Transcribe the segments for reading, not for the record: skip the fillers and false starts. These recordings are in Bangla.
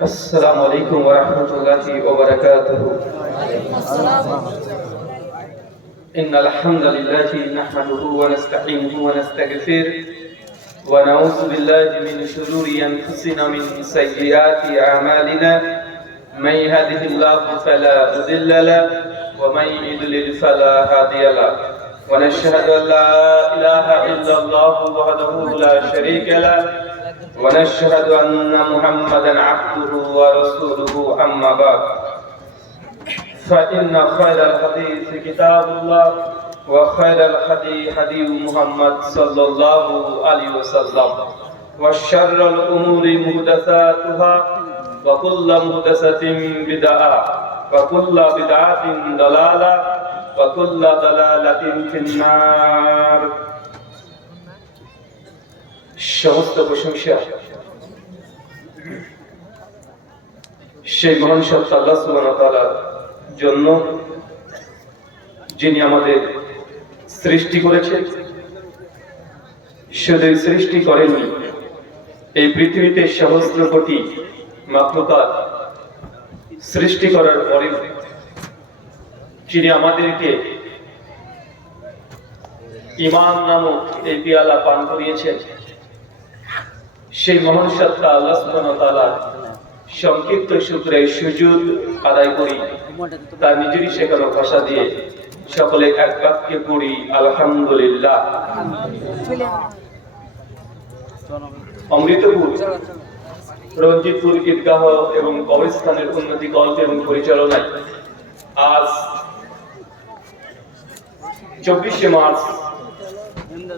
السلام عليكم ورحمة الله وبركاته. إن الحمد لله نحمده ونستعينه ونستغفره ونعوذ بالله من شرور أنفسنا من سيئات أعمالنا. من يهده الله فلا مضل له ومن يضلل فلا هادي له. ونشهد أن لا إله إلا الله وحده لا شريك له ونشهد أن محمدا عبده ورسوله. أما بعد فإن خير الحديث كتاب الله وخير الهدي هدي محمد صلى الله عليه وسلم وشر الأمور محدثاتها وكل محدثة بدعة وكل بدعة ضلالة وكل ضلالة في النار. সমস্ত প্রশংসা সেই মহান সত্তা আল্লাহ সুবহানাহু ওয়া তাআলার জন্য, যিনি আমাদের সৃষ্টি করেছেন। শুধু সৃষ্টি করেননি, এই পৃথিবীতে সহস্র কোটি মাখলুকাত সৃষ্টি করার পরে যিনি আমাদেরকে ঈমান নামক এই পেয়ালা পান করিয়েছেন, সেই মহান সত্তা আল্লাহ সুবহানাহু ওয়া তাআলা সংক্ষিপ্ত সূত্রে সুজুদ আদায় করি, তার নিজেরই শেখানো ভাষা দিয়ে সকলে এক বাক্যে পড়ি আলহামদুলিল্লাহ। অমৃতপুর, রঞ্জিতপুর ঈদগাহ এবং কবরস্থানের উন্নতি কল্প এবং পরিচালনায় আজ 24শে মার্চ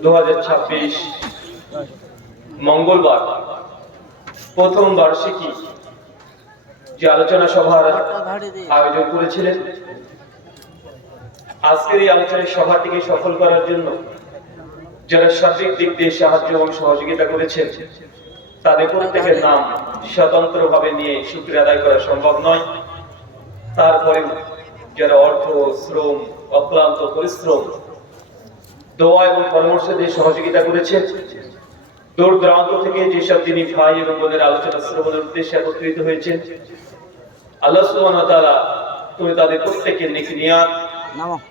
2026 মঙ্গলবার প্রথম বার্ষিকী যে আলোচনা সভার আয়োজন করেছিলেন, আজকের এই আলোচনা সভাটিকে সফল করার জন্য যারা সার্বিক দিক দিয়ে সাহায্য এবং সহযোগিতা করেছেন, তাদের প্রত্যেকের নাম স্বতন্ত্রভাবে নিয়ে শুকরিয়া আদায় করা সম্ভব নয়। তারপরেও যারা অর্থ, শ্রম, অক্লান্ত পরিশ্রম, দোয়া এবং পরামর্শ দিয়ে সহযোগিতা করেছেন, দূর দূরান্ত থেকে যেসব তিনি ভাই এবং বোনের আলোচনা শ্রবণের উদ্দেশ্যে একত্রিত হয়েছেন, আল্লাহ সুবহানাহু ওয়া তাআলা তুমি তাদের প্রত্যেকের নেক নিয়াত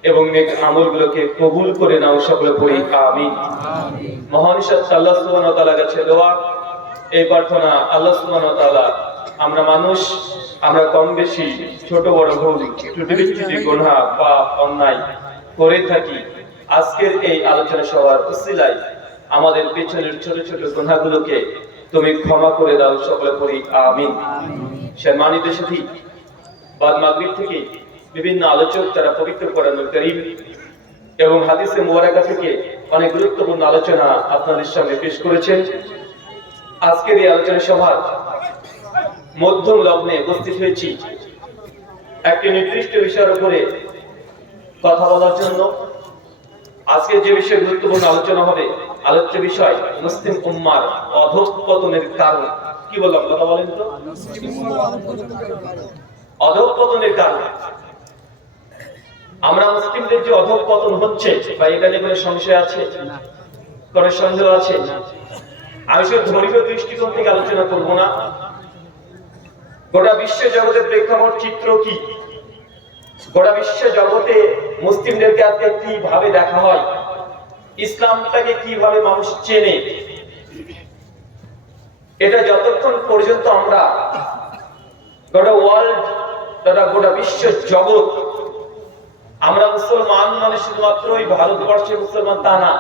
এবং নেক আমলগুলোকে কবুল করে নাও, সকলে পড়ি আমিন। মহান সত্তা আল্লাহ সুবহানাহু ওয়া তাআলার কাছে দোয়া, এই প্রার্থনা, আল্লাহ সুবহানাহু ওয়া তাআলা আমরা মানুষ, আমরা কম বেশি ছোট বড় ভুল, ত্রুটি বিচ্যুতি, গুনাহ, পাপ, অন্যায় করে থাকি। আজকের এই আলোচনা সভার উসিলায় আমাদের পেছনের ছোট ছোট গুনাহগুলোকে তুমি ক্ষমা করে দাও, সকলে পড়ি আমিন। সম্মানিত সাথী, বাদ মাগরিব থেকে বিভিন্ন আলোচক যারা পবিত্র কোরআনুল কারীম এবং হাদিসে মুবারাকা থেকে অনেক গুরুত্বপূর্ণ আলোচনা আপনাদের সামনে পেশ করেছেন। আজকের এই আলোচনা সভার মধ্যম লগ্নে উপস্থিত হয়েছি একটি নির্দিষ্ট বিষয়ের উপরে কথা বলার জন্য। আজকে যে বিষয়ে গুরুত্বপূর্ণ আলোচনা হবে, আলোচ্য বিষয় মুসলিম উম্মার অধঃপতনের কারণ। কি বললাম, কথা বলেন তো? অধঃপতনের কারণ। আমরা মুসলিমদের যে অধঃপতন হচ্ছে, বা এটা নিয়ে কোনো সংশয় আছে? কোন সন্দেহ আছে? আমি শুধু ধর্মীয় দৃষ্টিকোণ থেকে আলোচনা করব না, গোটা বিশ্ব জগতের প্রেক্ষাপট চিত্র কি, গোটা বিশ্ব জগতে মুসলিমদেরকে আজকে কিভাবে দেখা হয়, ইসলামটাকে কিভাবে মানুষ চেনে, এটা যতক্ষণ পর্যন্ত আমরা গোটা ওয়ার্ল্ড তথা গোটা বিশ্ব জগৎ, আমরা মুসলমান মানে শুধুমাত্র ওই ভারতবর্ষের মুসলমান তা না।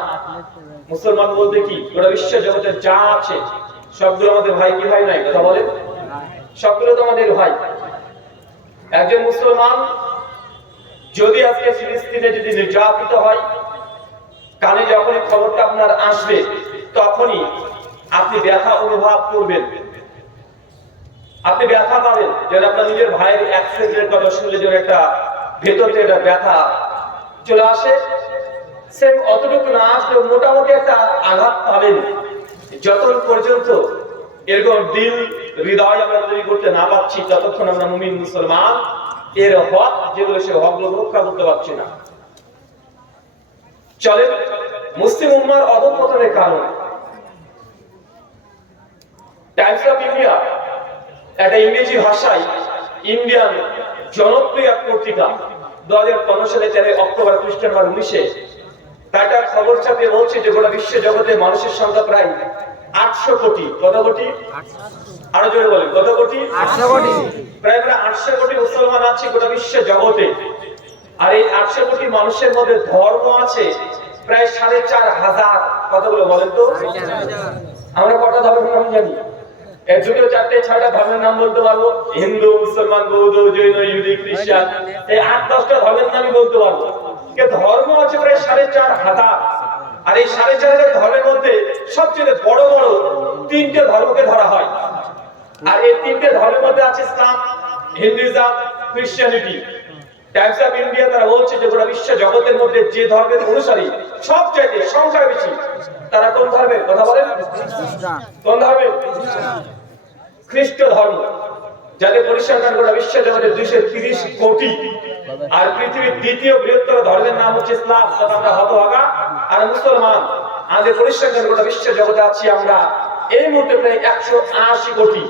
মুসলমান বলতে কি, গোটা বিশ্ব জগতের যা আছে সবগুলো আমাদের ভাই, কি ভাই নাই? কথা বলেন, সবগুলো তো আমাদের ভাই। একজন মুসলমান যদি আজকে ফিলিস্তিনে যদি নির্যাতিত হয়, কানে যখনই খবরটা আপনার আসবে, তখনই আপনি ব্যথা অনুভব করবেন, আপনি ব্যথা পাবেন। যেন আপনার নিজের ভাইয়ের অ্যাক্সিডেন্টের কথা শুনলে যেন একটা ভেতর থেকে একটা ব্যথা চলে আসে, সেম অতটুকু না আসলেও মোটামুটি একটা আঘাত পাবেন। যতক্ষণ পর্যন্ত এরকম দিল, হৃদয় আমরা তৈরি করতে না পারছি, ততক্ষণ আমরা মুমিন মুসলমান এর হক যেগুলো, সে হকগুলো রক্ষা করতে পারছি না। চলে মুসলিম উম্মার অধঃপতনের কারণ। টাইমস অফ ইন্ডিয়া একটা ইংরেজি ভাষায় ইন্ডিয়ান জনপ্রিয় এক পত্রিকা 2015 সালে 4 অক্টোবর খ্রিস্টানবার 19-এ তাটা খবর ছাপিয়ে বলছে যে গোটা বিশ্ব জগতে মানুষের সংখ্যা প্রায় 800 কোটি। কত কোটি? আরো জোরে বলেন, কত কোটি? 800 কোটি। প্রায় 800 কোটি মুসলমান আছে গোটা বিশ্ব জগতে। আর এই 800 কোটি মানুষের মধ্যে ধর্ম আছে প্রায় 4500। কতগুলো বলেন তো? আমরা কটা ধর্মের নাম জানি? এই দুটো চারটে ছয়টা ধর্মের নাম বলতে পারবো। হিন্দু, মুসলমান, বৌদ্ধ, জৈন, ইহুদি, খ্রিস্টান, এই 8-10টা ধর্মের নামই বলতে পারবো। কিন্তু ধর্ম আছে প্রায় 4500। আর এই 4500 ধর্মের মধ্যে সবচেয়ে বড় বড় 3টে ধর্মকে ধরা হয়। আর এই 3টে ধর্মের মধ্যে আছে ইসলাম, Hinduism, Christianity. Times of India তারা বলছে যে গোটা বিশ্ব জগতের মধ্যে যে ধর্মের অনুসারী সবচেয়ে সংখ্যা বেশি, তারা কোন ধর্মের? কথা বলেন, কোন ধর্মের? খ্রিস্ট ধর্ম। যাদের পরিসংখ্যান গোটা বিশ্ব জগতে 230 কোটি। আর পৃথিবীর দ্বিতীয় বৃহত্তর ধর্মের নাম হচ্ছে ইসলাম, তথা আমরা হতভাগা আর মুসলমান। আমাদের পরিসংখ্যান গোটা বিশ্ব জগতে আছি আমরা এই মুহূর্তে প্রায় 180 কোটি।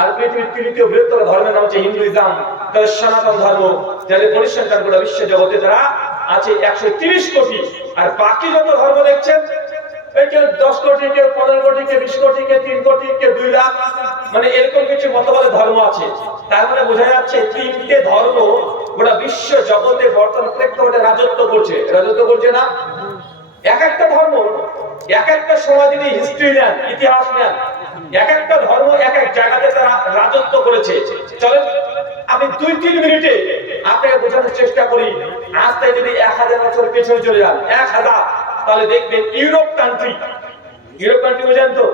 আর পৃথিবীর তৃতীয় বৃহত্তর ধর্মের নাম হচ্ছে হিন্দুইজম, সনাতন ধর্ম। যাদের পরিসংখ্যান গোটা বিশ্ব জগতে তারা আছে 130 কোটি। আর বাকি যত ধর্ম দেখছেন, কেউ 10 কোটি, কেউ 15 কোটি, কেউ 20 কোটি, কেউ 3 কোটি, কেউ 2 লাখ, মানে এরকম কিছু মতবাদের ধর্ম আছে। তার মানে বোঝা যাচ্ছে 3টে ধর্ম গোটা বিশ্ব জগতে বর্তমান প্রেক্ষাপটে রাজত্ব করছে। রাজত্ব করছে না? এক একটা ধর্ম এক একটা সময় যদি হিস্ট্রি নেন, ইতিহাস নেন, এক একটা ধর্ম এক এক জায়গাতে তারা রাজত্ব করেছে। চলেন আমি 2-3 মিনিটে আপনাকে বোঝানোর চেষ্টা করি। আজ থেকে যদি 1000 বছর পেছনে চলে যান, 1000, তাহলে দেখবেন ইউরোপ কান্ট্রি বোঝেন তো,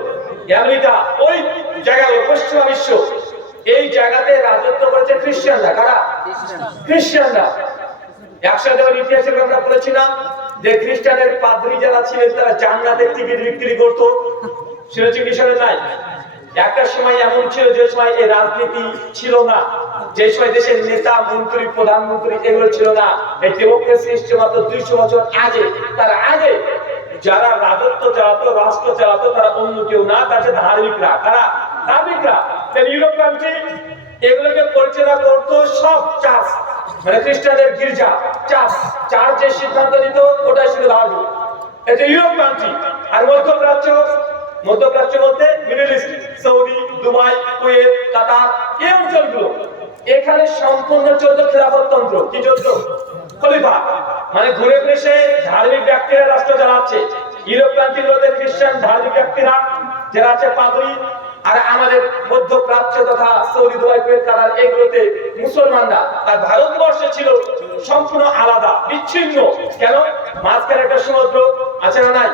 আমেরিকা, ওই জায়গাগুলো পশ্চিমা বিশ্ব, এই জায়গাতে রাজত্ব করেছে খ্রিস্টানরা। কারা? খ্রিস্টানরা। একসাথে ইতিহাসে আমরা পড়েছিলাম যে খ্রিস্টানের পাদ্রী যারা ছিলেন তারা জান্নাতের টিকিট বিক্রি করতো। শুনেছি কি শুনেন নাই? একটা সময় এমন ছিল যে সময় এই রাজনীতি ছিল না, যে সময় দেশের নেতা, মন্ত্রী, প্রধানমন্ত্রী এগুলো ছিল না। এই ডেমোক্রেসি এসছে মাত্র 200 বছর আগে। তার আগে যারা রাজত্ব চালাতো, রাষ্ট্র চালাতো, তারা অন্য কেউ না, তার ধার্মিকরা। কারা? ধার্মিকরা। ইউরোপ কান্ট্রি এগুলোকে পরিচালনা করতো সব চার্চ, মানে খ্রিস্টানদের গির্জা, চার্চ যে সিদ্ধান্ত নিত ওটাই ছিল ধার্মিক। এই যে ইউরোপ কান্ট্রি। আর মধ্যপ্রাচ্য বলতে middle east, Saudi, Dubai, Kuwait, Qatar, এই অঞ্চলগুলো, এখানে সম্পূর্ণ চলতো খেলাফততন্ত্র। কি চলতো? খলিফা। মানে ঘুরে ফিরে সে ধার্মিক ব্যক্তিরা রাষ্ট্র চালাচ্ছে। ইউরোপ কান্ট্রিগুলোতে খ্রিস্টান ধার্মিক ব্যক্তিরা যারা আছে পাদ্রী। আর আমাদের মধ্যপ্রাচ্য তথা সৌদি, দুবাই, কুয়েত, কাতার এগুলোতে মুসলমানরা। আর ভারতবর্ষে ছিল সম্পূর্ণ আলাদা, বিচ্ছিন্ন। কেন? মাঝখানে একটা সমুদ্র আছে না নাই?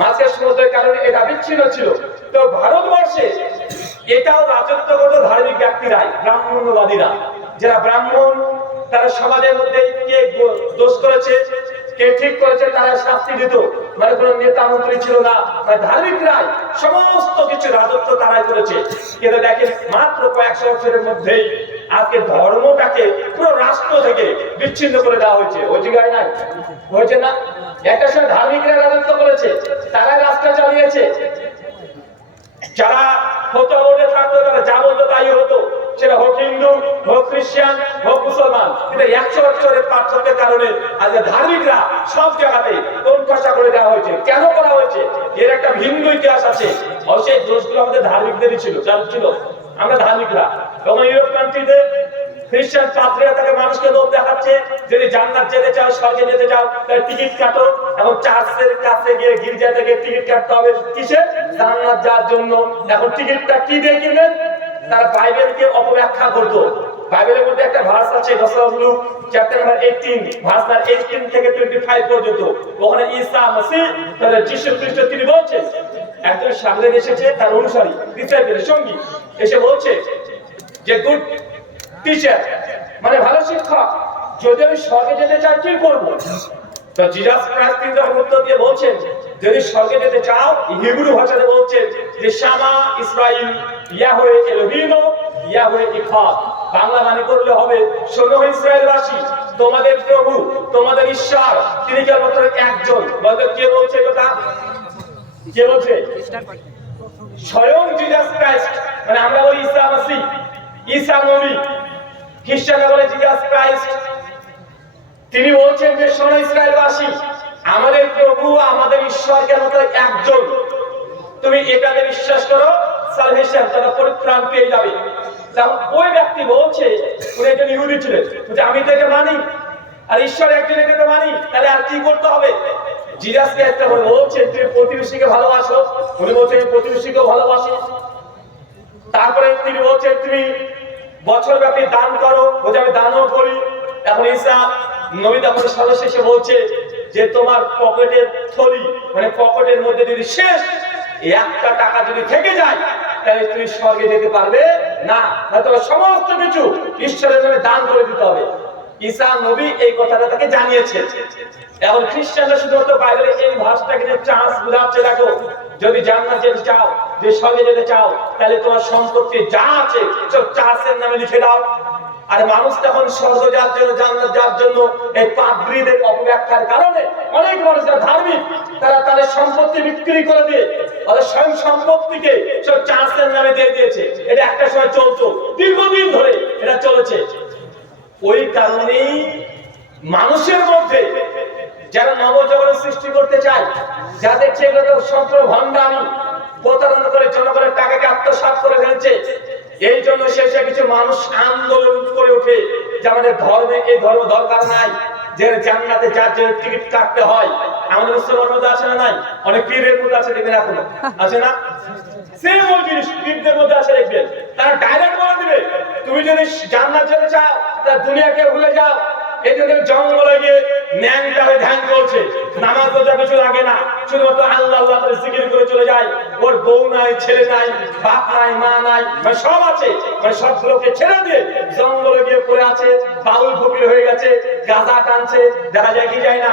মাঝখানে সমুদ্রের কারণে এটা বিচ্ছিন্ন ছিল। তো ভারতবর্ষে এটাও রাজত্ব করত ধার্মিক ব্যক্তিরাই, ব্রাহ্মণ্যবাদীরা। যারা ব্রাহ্মণ, তারা সমাজের মধ্যে কে দোষ করেছে, কে ঠিক করেছে, তারা শাস্তি দিত। মানে কোনো নেতা মন্ত্রী ছিল না, ধার্মিকরাই সমস্ত কিছু রাজত্ব তারাই করেছে। কিন্তু দেখেন মাত্র কয়েকশো বছরের মধ্যেই আজকে ধর্মটাকে পুরো রাষ্ট্র থেকে বিচ্ছিন্ন করে দেওয়া হয়েছে। ওই জায়গায় নাই? হয়েছে না? একটা সময় ধার্মিকরা রাজত্ব করেছে, তারা রাষ্ট্র চালিয়েছে। যারা হতো ওঠে থাকতো, তারা যা বলতো তাই হতো। সেটা হোক হিন্দু, হোক খ্রিস্টান, হোক মুসলমান। কিন্তু 100 বছরের পার্থক্যের কারণে আজকে ধার্মিকরা সব জায়গাতে কোণঠাসা করে দেওয়া হয়েছে। কেন করা হয়েছে? এর একটা ভিন্ন ইতিহাস আছে। অবশ্যই দোষগুলো আমাদের ধার্মিকদেরই ছিল, যার ছিল আমরা ধার্মিকরা। তখন ইউরোপ কান্ট্রিতে খ্রিস্টান পাদ্রীরা তাকে মানুষকে লোভ দেখাচ্ছে, যদি জান্নাত যেতে চাও, স্বর্গে যেতে চাও, তাহলে টিকিট কাটো। এবং চার্চের কাছে গিয়ে গির্জা থেকে টিকিট কাটতে হবে। কিসে? জান্নাত যাওয়ার জন্য। এখন টিকিটটা কি দিয়ে কিনবেন? তারা বাইবেলকে অপব্যাখ্যা করতো। বাইবেলের মধ্যে একটা ভার্স আছে, gospel of look chapter number 18 verse number 18 থেকে 25 পর্যন্ত। ওখানে ঈসা মসিহ, তাহলে যীশু খ্রিস্ট, তিনি বলছেন, একজন সামনে এসেছে, তার অনুসারী, ডিসাইপলের সঙ্গী এসে বলছে যে গুড টিচার, মানে ভালো শিক্ষক, যদি আমি স্বর্গে যেতে চাই কি করব? তো জিসাস ক্রাইস্ট তিনি তখন উত্তর দিয়ে বলছেন, যদি স্বর্গে যেতে চাও, হিব্রু ভাষাতে বলছেন যে শামা ইসরাইল ইয়াহওয়ে এলোহিনো ইয়াহওয়ে ইখাদ। বাংলা মানে করলে হবে, শোনো ইসরায়েলবাসী, তোমাদের প্রভু, তোমাদের ঈশ্বর, তিনি কেবলমাত্র একজন। বলতে কে বলছে কথা? কে বলছে? স্বয়ং জিসাস ক্রাইস্ট। মানে আমরা বলি ঈসা মসিহ, ঈসা নবী, খ্রিস্টানরা বলে জিসাস ক্রাইস্ট। তিনি বলছেন যে শোনো ইসরায়েলবাসী, আমাদের প্রভু আমাদের ঈশ্বর কেন তো একজন, তুমি এটাতে বিশ্বাস করো, সালভেশন, তারা পরিত্রাণ পেয়ে যাবে। ওই ব্যক্তি বলছে, উনি একজন ইহুদি ছিলেন, যে আমি তো এটা মানি, আর ঈশ্বর একজন এটা তো মানি, তাহলে আর কি করতে হবে? জিসাসকে একটা বলছে তুমি প্রতিবেশীকে ভালোবাসো, উনি বলছেন প্রতিবেশীকেও ভালোবাসি। তারপরে তিনি বলছেন তুমি বছর ব্যাপী দান করো, বলছে আমি দানও করি। এখন ঈসা নবী তখন সর্বশেষে বলছে যে তোমার পকেটের থলি, মানে পকেটের মধ্যে যদি শেষ একটা টাকা যদি থেকে যায়, তাহলে তুমি স্বর্গে যেতে পারবে না, তোমার সমস্ত কিছু ঈশ্বরের নামে দান করে দিতে হবে। ঈসা নবী এই কথাটা তাকে জানিয়েছে। এখন খ্রিস্টানরা শুধুমাত্র বাইবেলে এই ভাষটাকে চান্স বুঝাচ্ছে, দেখো যদি জান্নাত যেতে চাও, যে স্বর্গে যেতে চাও, তাহলে তোমার সম্পত্তি যা আছে সব চাষের নামে লিখে দাও। আর মানুষ তখন স্বর্গ যাওয়ার জন্য, জান্নাত যাওয়ার জন্য এই পাদ্রীদের অপব্যাখ্যার কারণে অনেক মানুষ যারা ধার্মিক, তারা তাদের সম্পত্তি বিক্রি করে দিয়ে তাদের স্বয়ং সম্পত্তিকে সব চাষের নামে দিয়ে দিয়েছে। এটা একটা সময় চলতো, দীর্ঘদিন ধরে এটা চলেছে। ওই কারণেই মানুষের মধ্যে যারা নবজগৎ সৃষ্টি করতে চায়, যাদের সেগুলো সম্পূর্ণ ভণ্ডামি, প্রতারণা করে জনগণের টাকাকে আত্মসাৎ করে ফেলছে, এই জন্য শেষে কিছু মানুষ আন্দোলন করে ওঠে যে আমাদের ধর্মে এই ধর্ম দরকার নাই, যে জান্নাতে যার জন্য টিকিট কাটতে হয়। আমাদের মুসলমানের মধ্যে আছে না? নাই। অনেক পীরের মধ্যে আছে, দেখবেন এখনো আছে না? সেম ওই জিনিস পীরদের মধ্যে আছে, দেখবেন তারা ডাইরেক্ট বলে দিবে তুমি যদি জান্নাত যেতে চাও তা দুনিয়াকে ভুলে যাও। এই জন্য জঙ্গলে গিয়ে ন্যাংটা হয়ে ধ্যান করছে, নামাজ রোজা কিছু লাগে না, শুধুমাত্র আল্লাহ আল্লাহ করে জিকির করে চলে যায়। ওর বউ নাই, ছেলে নাই, বাপ নাই, মা নাই, মানে সব আছে, মানে সবগুলোকে ছেড়ে দিয়ে জঙ্গলে গিয়ে পড়ে আছে, বাউল ফকির হয়ে গেছে, গাঁজা টানছে, দেখা যায় কি যায় না?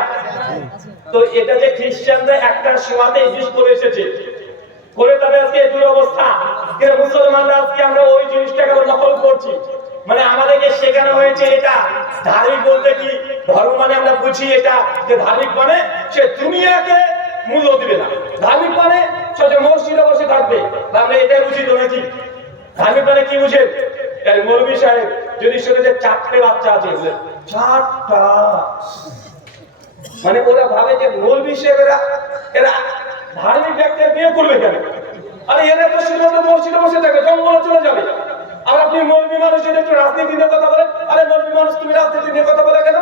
তো এটা যে খ্রিস্টানরা একটা সময়তে ইউজ করে এসেছে, করে তাদের আজকে এই দুরবস্থা। কিন্তু মুসলমানরা আজকে আমরা ওই জিনিসটাকে নকল করছি। মানে আমাদেরকে শেখানো হয়েছে এটা ধার্মিক বলতে কি, ধর্ম মানে আমরা বুঝি এটা যে ধার্মিক মানে সে দুনিয়াকে মূল্য দিবে না, ধার্মিক মানে সে মসজিদে বসে থাকবে, আমরা এটাই বুঝি। তো নাকি ধার্মিক মানে কি বুঝে? মৌলভী সাহেব যদি শুনে যে 4টে বাচ্চা আছে, 4টা, মানে ওরা ভাবে যে মৌলভী সাহেবেরা এরা ধার্মিক ব্যক্তিরা বিয়ে করবে কেন? আরে এরা তো শুধুমাত্র মসজিদে বসে থাকে, জঙ্গলে চলে যাবে। আর আপনি মৌলভী মানুষ যদি একটু রাজনীতি নিয়ে কথা বলেন, আরে মৌলভী মানুষ তুমি রাজনীতি নিয়ে কথা বলে কেন?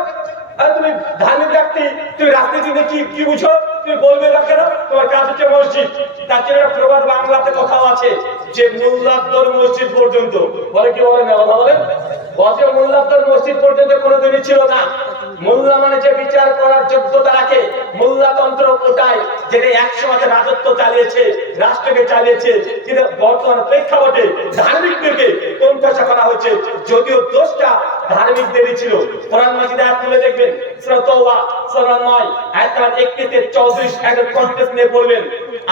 আরে তুমি ধার্মিক ব্যক্তি, তুমি রাজনীতি নিয়ে কি বুঝো? তুমি বলবে না কেন? তোমার কাজ হচ্ছে মসজিদ। তার জন্য একটা প্রবাদ বাংলাতে কথাও আছে যে মোল্লাদ্দর মসজিদ পর্যন্ত, বলে কি বলে না কথা বলেন? বলছে মোল্লাদ্দর মসজিদ পর্যন্ত কোনোদিনই ছিল না। মোল্লা মানে যে বিচার করার যোগ্যতা রাখে, মোল্লাতন্ত্র ওটাই যেটা একসময় রাজত্ব চালিয়েছে, রাষ্ট্রকে চালিয়েছে। কিন্তু বর্তমান প্রেক্ষাপটে ধার্মিকদেরকে কোণঠাসা করা হয়েছে, যদিও দোষটা ধার্মিকদেরই ছিল। কোরআন মাজিদে আয়াত তুলে দেখবেন, সূরা তাওবা সূরা 9 আয়াত নাম্বার 31 থেকে 34 এর কনটেক্সট নিয়ে পড়বেন।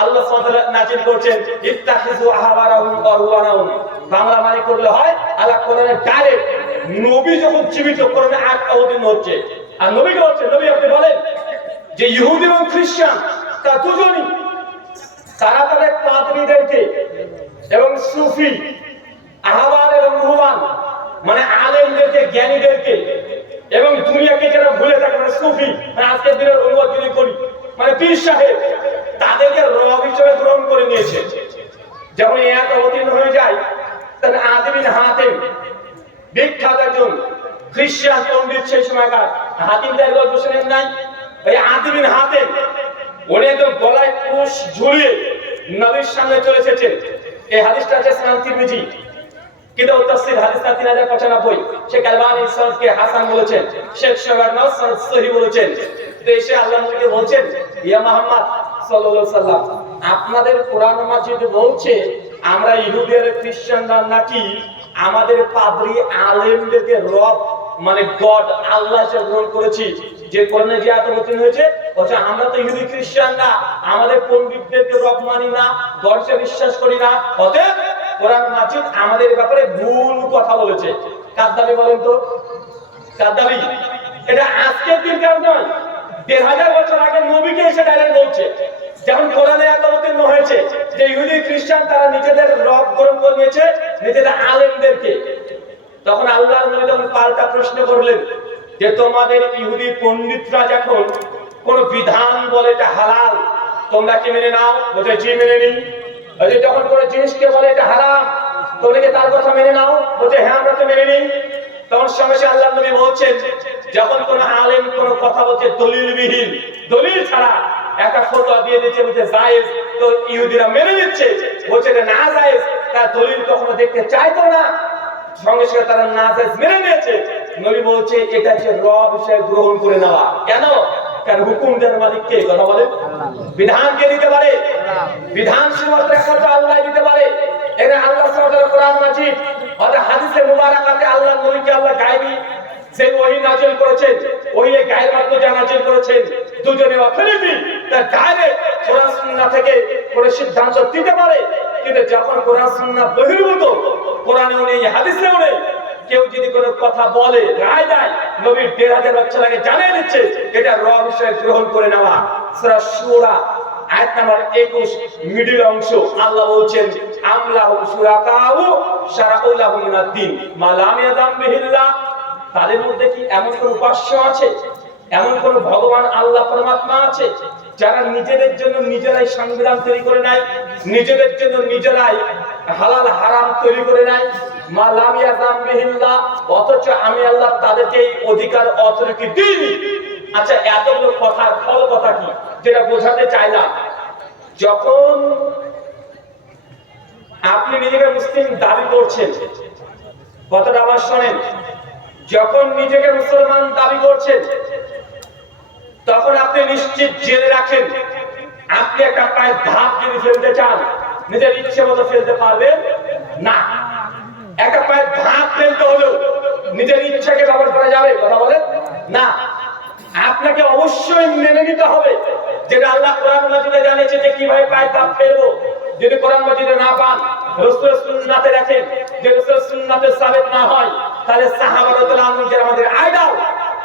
আল্লাহ সুবহানাহু ওয়া তাআলা নাযিল করেছেন ইত্তাখিযু আহবারাহুম ওয়া রুহানাহুম। বাংলা মানে করলে হয় আল্লাহ কোরআনে ডাইরেক্ট নবী যখন জীবিত কোরআনে আয়াত অবতীর্ণ হচ্ছে, আর নবীকে বলছেন, নবী আপনি বলেন যে ইহুদি এবং খ্রিস্টান তারা দুজনই, তারা তাদের পাদ্রীদেরকে এবং সুফি, আহবার এবং রুহান মানে আলেমদেরকে, জ্ঞানীদেরকে এবং দুনিয়াকে যারা ভুলে থাকে, মানে সুফি, মানে আজকের দিনের অনুবাদ যদি করি মানে পীর সাহেব, তাদেরকে রব হিসেবে গ্রহণ করে নিয়েছে। যখন এই আয়াত অবতীর্ণ হয়ে যায়, তখন আদি বিন হাতেম, বিখ্যাত একজন খ্রিস্টান পণ্ডিত সেই সময়কার, হাতিমদের গল্প শোনেন নাই? ওই আদি বিন হাতেম উনি একদম গলায় কুশ ঝুলিয়ে নবীর সামনে চলে এসেছেন। এই হাদিসটা আছে সুনান তিরমিজি কিতাব তাফসীর হাদিস 3095। শেখ আলবানী সনদকে হাসান বলেছেন, শেখ শোবারনাস সনদ সহিহ বলেছেন। তো এসে আল্লাহ নবীকে বলছেন, ইয়া মুহাম্মদ সাল্লাল্লাহু আলাইহি সাল্লাম, আপনাদের কোরআন মাজিদ বলছে আমরা ইহুদি আর খ্রিস্টানরা নাকি আমাদের পাদ্রী আলেমদেরকে রব মানে গড আল্লাহ হিসেবে গ্রহণ করেছি। যে কোরআনে যে আয়াত অবতীর্ণ হয়েছে বলছে আমরা তো ইহুদি খ্রিস্টানরা আমাদের পণ্ডিতদেরকে রব মানি না, গড হিসেবে বিশ্বাস করি না, অতএব কোরআন মাজিদ আমাদের ব্যাপারে ভুল কথা বলেছে। কাদ্দাবি বলেন তো, কাদ্দাবি এটা আজকের দিনকার নয়, 1500 বছর আগে নবীকে এসে ডাইরেক্ট বলছে। যেমন কোরআনে আয়াত অবতীর্ণ হয়েছে যে ইহুদি খ্রিস্টান তারা নিজেদের রব গ্রহণ করে নিয়েছে নিজেদের আলেমদেরকে। তখন আল্লাহর নবী তখন পাল্টা প্রশ্ন করলেন যে তোমাদের ইহুদি পণ্ডিতরা যখন কোন বিধান বলে এটা হালাল, তোমরা কি মেনে নাও? বলছে জি মেনে নিই। যখন কোন জিনিসকে বলে এটা হারাম, তোমরা কি তার কথা মেনে নাও? বলছে হ্যাঁ আমরা তো মেনে নিই। তখন সঙ্গে সঙ্গে আল্লাহর নবী বলছেন যখন কোন আলেম কোন কথা বলছে দলিলবিহীন, দলিল ছাড়া একটা ফতোয়া দিয়ে দিচ্ছে, বলছে জায়েজ, তো ইহুদিরা মেনে নিচ্ছে। বলছে এটা না জায়েজ, তার দলিল কখনো দেখতে চাইতো না, সঙ্গে সঙ্গে তারা না জায়েজ মেনে নিয়েছে। নবী বলছে এটা হচ্ছে রব হিসেবে গ্রহণ করে নেওয়া। কেন? কারণ হুকুম দেওয়ার মালিক কে? কথা বলেন। বিধান কে দিতে পারে? বিধান শুধুমাত্র একমাত্র আল্লাহ দিতে পারে। এটা আল্লাহ সুবহানাহু ওয়া তাআলা কোরআন মাজিদ আর হাদিসে মুবারাকাতে আল্লাহর নবীকে আল্লাহ গায়বী যে ওহী নাযিল করেছেন, ওহী গায়ের মাধ্যমে যা নাযিল করেছেন, দুজনে অথরিটি তার ডাইরেক্ট কোরআন সুন্নাহ থেকে কোন সিদ্ধান্ত দিতে পারে। কিন্তু যখন কোরআন সুন্নাহ বহির্ভূত, কোরআনেও নেই হাদিসেও নেই, কেউ যদি কোনো কথা বলে রায় দেয়, নবীর ১৫০০ বছর আগে জানিয়ে দিচ্ছে এটা রব হিসেবে গ্রহণ করে নেওয়া। সূরা শূরা আয়াত নাম্বার ২১ মিডল অংশ আল্লাহ বলছেন আমলাহুম শুরাকাউ শারাউ লাহুম মিনাদ দ্বীন মা লাম ইয়াযাম বিহিল্লাহ। তাদের মধ্যে কি এমন কোন উপাস্য আছে, এমন কোন ভগবান আল্লাহ পরমাত্মা আছে যারা নিজেদের জন্য নিজেরাই সংবিধান তৈরি করে নেয়, নিজেদের জন্য নিজেরাই হালাল হারাম তৈরি করে নেয়? মা লাম ইয়াযাম বিহিল্লাহ, অথচ আমি আল্লাহ তাদেরকে এই অধিকার অথরিটি দিইনি। আচ্ছা এতগুলো কথার ফল কথা কি যেটা বোঝাতে চাইলাম, যখন আপনি নিজেকে মুসলিম দাবি করছেন, কথাটা আমার শোনেন, যখন নিজেকে মুসলমান দাবি করছেন তখন আপনি নিশ্চিত জেনে রাখেন আপনি একটা পায়ে ধাপ যদি ফেলতে চান নিজের ইচ্ছে মতো ফেলতে পারবেন না। একটা পায়ে ধাপ ফেলতে হলো নিজের ইচ্ছাকে ব্যবহার করা যাবে? কথা বলেন না। আপনাকে অবশ্যই মেনে নিতে হবে যেটা আল্লাহ কোরআন মাজিদে জানিয়েছে যে কিভাবে পায়ে ধাপ ফেলবো। যদি কোরআন মাজিদে না পান, রাসূলের সুন্নাতে রাখেন, যে রাসূলের সুন্নাতে সাবিত না হয়, তাহলে সাহাবা রাদিয়াল্লাহু আনহুম যারা আমাদের আইডল,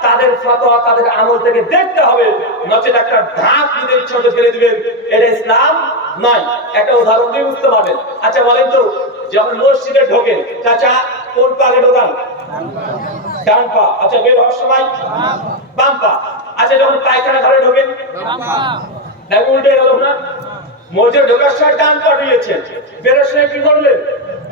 তাদের ফতোয়া তাদের আমল থেকে দেখতে হবে, নচেত একটা ধাপ নিজের ইচ্ছা মতো ফেলে দিবেন, এটা ইসলাম নয়। একটা উদাহরণ দিয়ে বুঝতে পারবেন। আচ্ছা বলেন তো, যখন মসজিদে ঢোকেন, চাচা কোন পা আগে ঢোকান? ডান পা। আচ্ছা বের হওয়ার সময় বাম পা। আচ্ছা যখন পায়খানা ঘরে ঢোকেন? দেখো উল্টে গেল না? মসজিদে ঢোকার সময় ডান পা দিয়েছেন, বেরোর সময় কি করলেন?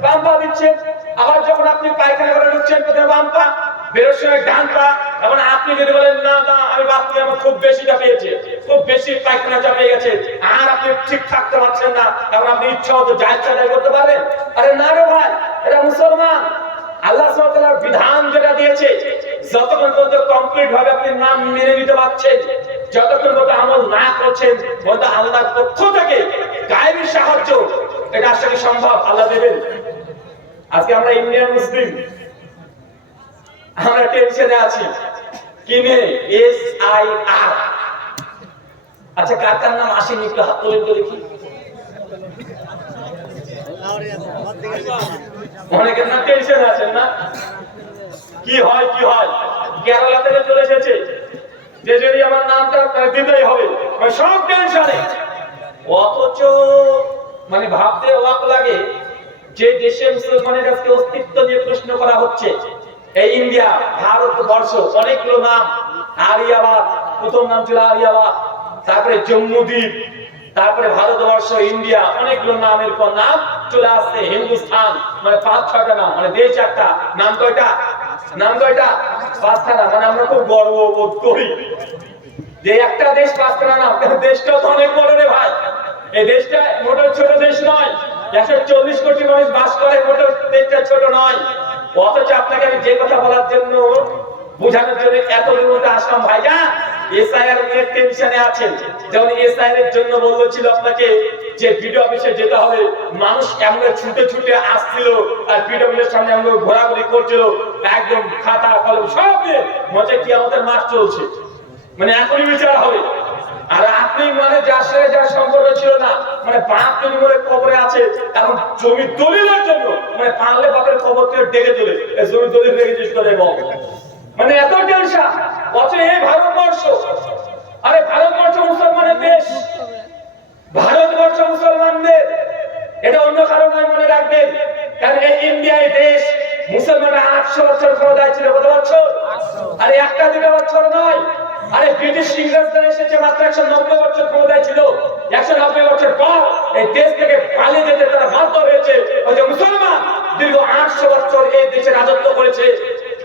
বাম পা দিচ্ছেন। আবার যখন আপনি পায়খানা ঘরে ঢুকছেন প্রথমে বাম পা, বেরোর সময় ডান পা। এখন আপনি যদি বলেন না না আমি বাপনি আমার খুব বেশি চাপিয়েছে, খুব বেশি পায়খানা চাপিয়ে গেছে, আর আপনি ঠিক থাকতে পারছেন না, এখন আপনি ইচ্ছা মতো যা ইচ্ছা তাই করতে পারেন? আরে না রে ভাই, এটা মুসলমান। আল্লাহ সুবহানাহু ওয়া তাআলার বিধান যেটা দিয়েছে, যতক্ষণ পর্যন্ত কমপ্লিট ভাবে আপনি নাম মেনে নিতে পারছেন, যতক্ষণ পর্যন্ত আমল না করছেন, বলতে আল্লাহর পক্ষ থেকে গায়েবী সাহায্য এটা আসলে সম্ভব, আল্লাহ দেবেন। আজকে আমরা ইন্ডিয়ান মুসলিম, আমরা টেনশনে আছি কি নিয়ে? SIR। আচ্ছা কার কার নাম আসেনি একটু হাত তোলেন তো দেখি। অনেকের নাম টেনশন আছেন না? কি হয় কি হয়, কেরালা থেকে চলে এসেছে যে যদি আমার নামটা দিতেই হবে, সব টেনশনে। অথচ মানে ভাবতে অবাক লাগে যে দেশে মুসলমানের কাছে অস্তিত্ব নিয়ে প্রশ্ন করা হচ্ছে, এই ইন্ডিয়া ভারতবর্ষ, অনেকগুলো নাম, আরিয়াবাদ প্রথম নাম ছিল আরিয়াবাদ, তারপরে জম্মুদ্বীপ, তারপরে ভারতবর্ষ, ইন্ডিয়া, অনেকগুলো নামের পর নাম চলে আসছে। হিন্দুস্তান মানে ৫-৬টা নাম, মানে দেশ একটা, নাম কয়টা? নাম কয়টা? ৫টা নাম। মানে আমরা খুব গর্ব বোধ করি যে একটা দেশ ৫টা নাম। দেশটাও তো অনেক বড় রে ভাই, এই দেশটা মোটেও ছোট দেশ নয়, ১৪০ কোটি মানুষ বাস করে, মোটেও দেশটা ছোট নয়। অথচ আপনাকে আমি যে কথা বলার জন্য বোঝানোর জন্য এত দূর মধ্যে আসলাম ভাইজান, SIR নিয়ে টেনশনে আছেন। যেমন SIR এর জন্য বলছিল আপনাকে যে ভিডিও অফিসে যেতে হবে, মানুষ এমন ছুটে ছুটে আসছিল আর ভিডিও অফিসের সামনে এমন ঘোরাঘুরি করছিল, একদম খাতা কলম সব নিয়ে, মজা কি আমাদের মাঠ চলছে, মানে এখনই বিচার হবে। আর আপনি মানে যার সাথে যার সম্পর্ক ছিল না, মানে বাপ যদি বলে কবরে আছে, এখন জমি দলিলের জন্য মানে পারলে বাপের কবর থেকে ডেকে তোলে, জমি দলিল রেখে করে বল, মানে এত টেনশন। অথচ এই ভারতবর্ষ, আরে ভারতবর্ষ মুসলমানের দেশ, ভারতবর্ষ মুসলমানদের, এটা অন্য কারণ নয়, মনে রাখবেন। কারণ এই ইন্ডিয়ায় দেশ মুসলমানরা 800 বছর ক্ষমতায় ছিল। কত বছর? আরে একটা দুটো বছর নয়। আরে ব্রিটিশ ইংরেজরা এসেছে মাত্র 190 বছর ক্ষমতায় ছিল। 190 বছর পর এই দেশ থেকে পালিয়ে যেতে তারা বাধ্য হয়েছে। ওই যে মুসলমান দীর্ঘ 800 বছর এই দেশে রাজত্ব করেছে।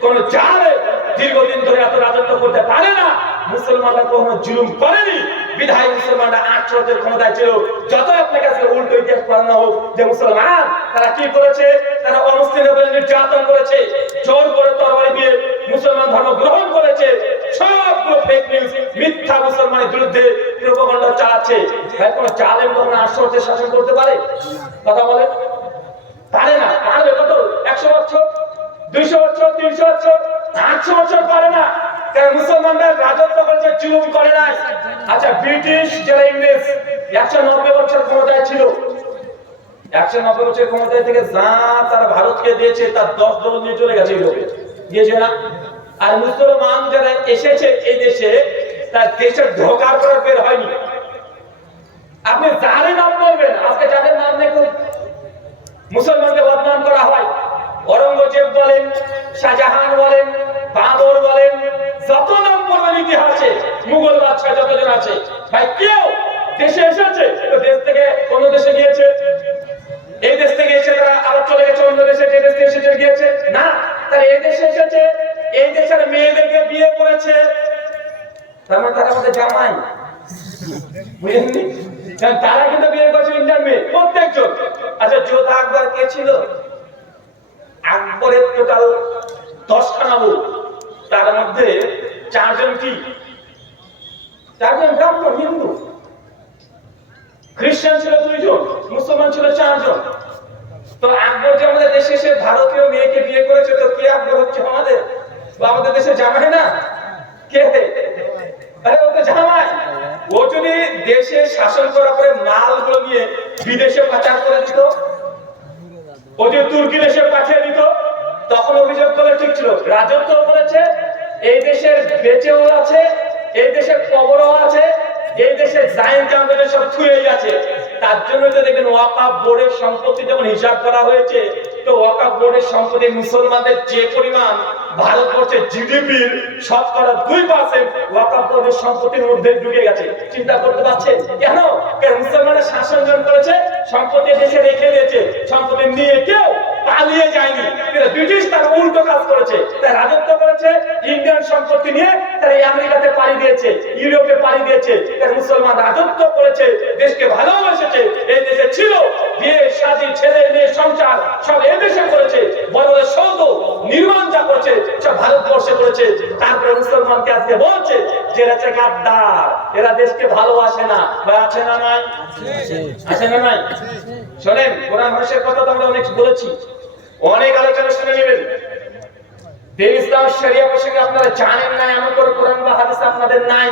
কোন জালেম দীর্ঘদিন ধরে এত রাজত্ব করতে পারে না। মুসলমানরা কখনো জুলুম করেনি, বিধায় মুসলমানরা 800 বছর ক্ষমতায় ছিল। যত আপনার কাছে উল্টো ইতিহাস পড়ানো হোক যে মুসলমান তারা কি করেছে, তারা অমুসলিমদের উপরে নির্যাতন করেছে, জোর করে তরবারি দিয়ে মুসলমান ধর্ম গ্রহণ করেছে, সবগুলো ফেক নিউজ, মিথ্যা মুসলমানের বিরুদ্ধে প্রোপাগান্ডা চালাচ্ছে। ভাই কোন জালেম কখনো 800 বছর শাসন করতে পারে? কথা বলে পারে না। পারবে কত? 100 বছর, 200 বছর, 300 বছর, 800 বছর পারে না। কারণ মুসলমানরা রাজত্ব করেছে, জুলুম করে নাই। আচ্ছা, ব্রিটিশ যারা ইংরেজ 190 বছর ক্ষমতায় ছিল, 190 বছর ক্ষমতায় থেকে যা তারা ভারতকে দিয়েছে তার 10 ডবল নিয়ে চলে গেছে ইউরোপে, গিয়েছে না? আর মুসলমান যারা এসেছে এই দেশে, তার দেশের ঢোকার পর বের হয়নি। আপনি যারে নাম বলবেন, আজকে যাদের নাম নিয়ে খুব মুসলমানকে বদনাম করা হয়, ঔরঙ্গজেব বলেন, শাহজাহান বলেন, বাবর বলেন, যত নাম পড়বেন ইতিহাসে, মুঘল বাদশাহ যতজন আছে, ভাই কেউ দেশে এসেছে তো দেশ থেকে অন্য দেশে গিয়েছে? এই দেশ থেকে এসে তারা আবার চলে গেছে অন্য দেশে, যে দেশ থেকে এসেছে গিয়েছে না। তারা এই দেশে এসেছে, এই দেশের মেয়েদেরকে বিয়ে করেছে, তার মানে তারা আমাদের জামাই, বুঝলেন? তারা কিন্তু বিয়ে করেছে ইন্ডিয়ান মেয়ে প্রত্যেকজন। আচ্ছা, যোধা আকবর কে ছিল? আকবরের টোটাল 10খানা বউ, তার মধ্যে 4 জন কি? 4 জন ব্রাহ্মণ হিন্দু। খ্রিস্টান ছিল 2 জন, মুসলমান ছিল 4 জন। তো আকবর যে আমাদের দেশে এসে ভারতীয় মেয়েকে বিয়ে করেছে, তো কে আকবর হচ্ছে আমাদের? বা আমাদের দেশে জামাই না? কে? আরে ও তো জামাই। ও যদি দেশে শাসন করার পরে মালগুলো নিয়ে বিদেশে পাচার করে দিত, ও যদি তুর্কি দেশে পাঠিয়ে দিত, তখন অভিযোগ করলে ঠিক ছিল। রাজত্ব করেছে, এই দেশের বেঁচেও আছে, এই দেশের কবরও আছে, এই দেশের জায়েন্ট জাম্পের সব ছুঁয়ে গেছে। তার জন্য তো দেখবেন ওয়াকফ বোর্ডের সম্পত্তি যখন হিসাব করা হয়েছে, তো ওয়াকফ বোর্ডের সম্পত্তি মুসলমানদের যে পরিমাণ ভারতবর্ষের জিডিপির 2% ওয়াকফ বোর্ডের সম্পত্তির মধ্যে ঢুকে গেছে। চিন্তা করতে পারছেন কেন? কারণ মুসলমানরা শাসন করেছে, সম্পত্তি দেশে রেখে দিয়েছে, সম্পত্তি নিয়ে কেউ পালিয়ে যায়নি। কিন্তু ব্রিটিশ তার উল্টো কাজ করেছে, তার রাজত্ব করেছে, ইন্ডিয়ান সম্পত্তি নিয়ে তারা আমেরিকাতে পাড়ি দিয়েছে, ইউরোপে পাড়ি দিয়েছে। কারণ মুসলমান রাজত্ব করেছে, দেশকে ভালোবেসেছে, এই দেশে ছিল, বিয়ে শাদী, ছেলে মেয়ে সংসার সব এই দেশে করেছে, বড় বড় সৌধ নির্মাণ যা করেছে সব ভারতবর্ষে করেছে। তারপরে মুসলমানকে আজকে বলছে যে এরা হচ্ছে গাদ্দার, এরা দেশকে ভালোবাসে না। বা আছে না নাই? আছে না নাই? শোনেন, কোরআন হাদিসের কথা তো আমরা অনেক বলেছি, অনেক আলোচনা শুনে নেবেন। দিন ইসলাম শরিয়া প্রসঙ্গে আপনারা জানেন না, এমন করে কোরআন বা হাদিস আপনাদের নাই।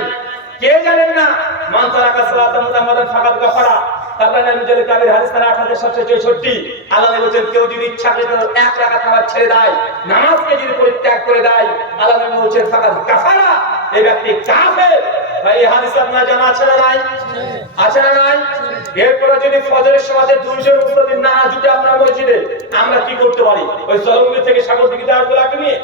কে জানেন না? মান তারাকা সালাতান মুতামাদান ফাকাদ কাফারা। তারপরে নজরুল কাবির হাদিস নাম্বার 8764, আল্লাহ নবী বলেন কেউ যদি ইচ্ছা করে 1 রাকাত নামাজ ছেড়ে দেয়, নামাজকে যদি পরিত্যাগ করে দেয়, আল্লাহ নবী বলেন ফাকাদ কাফারা, এই ব্যক্তি কাফের। ভাই এই হাদিস আপনারা জানা আছে না নাই? আছে না নাই? এরপরে যদি ফজরের সময় 200 মুসল্লি না জুটে আপনার মসজিদে, আমরা কি করতে পারি? ওই জলঙ্গি থেকে সাগর দিকে দাঁড়াগুলো নিয়ে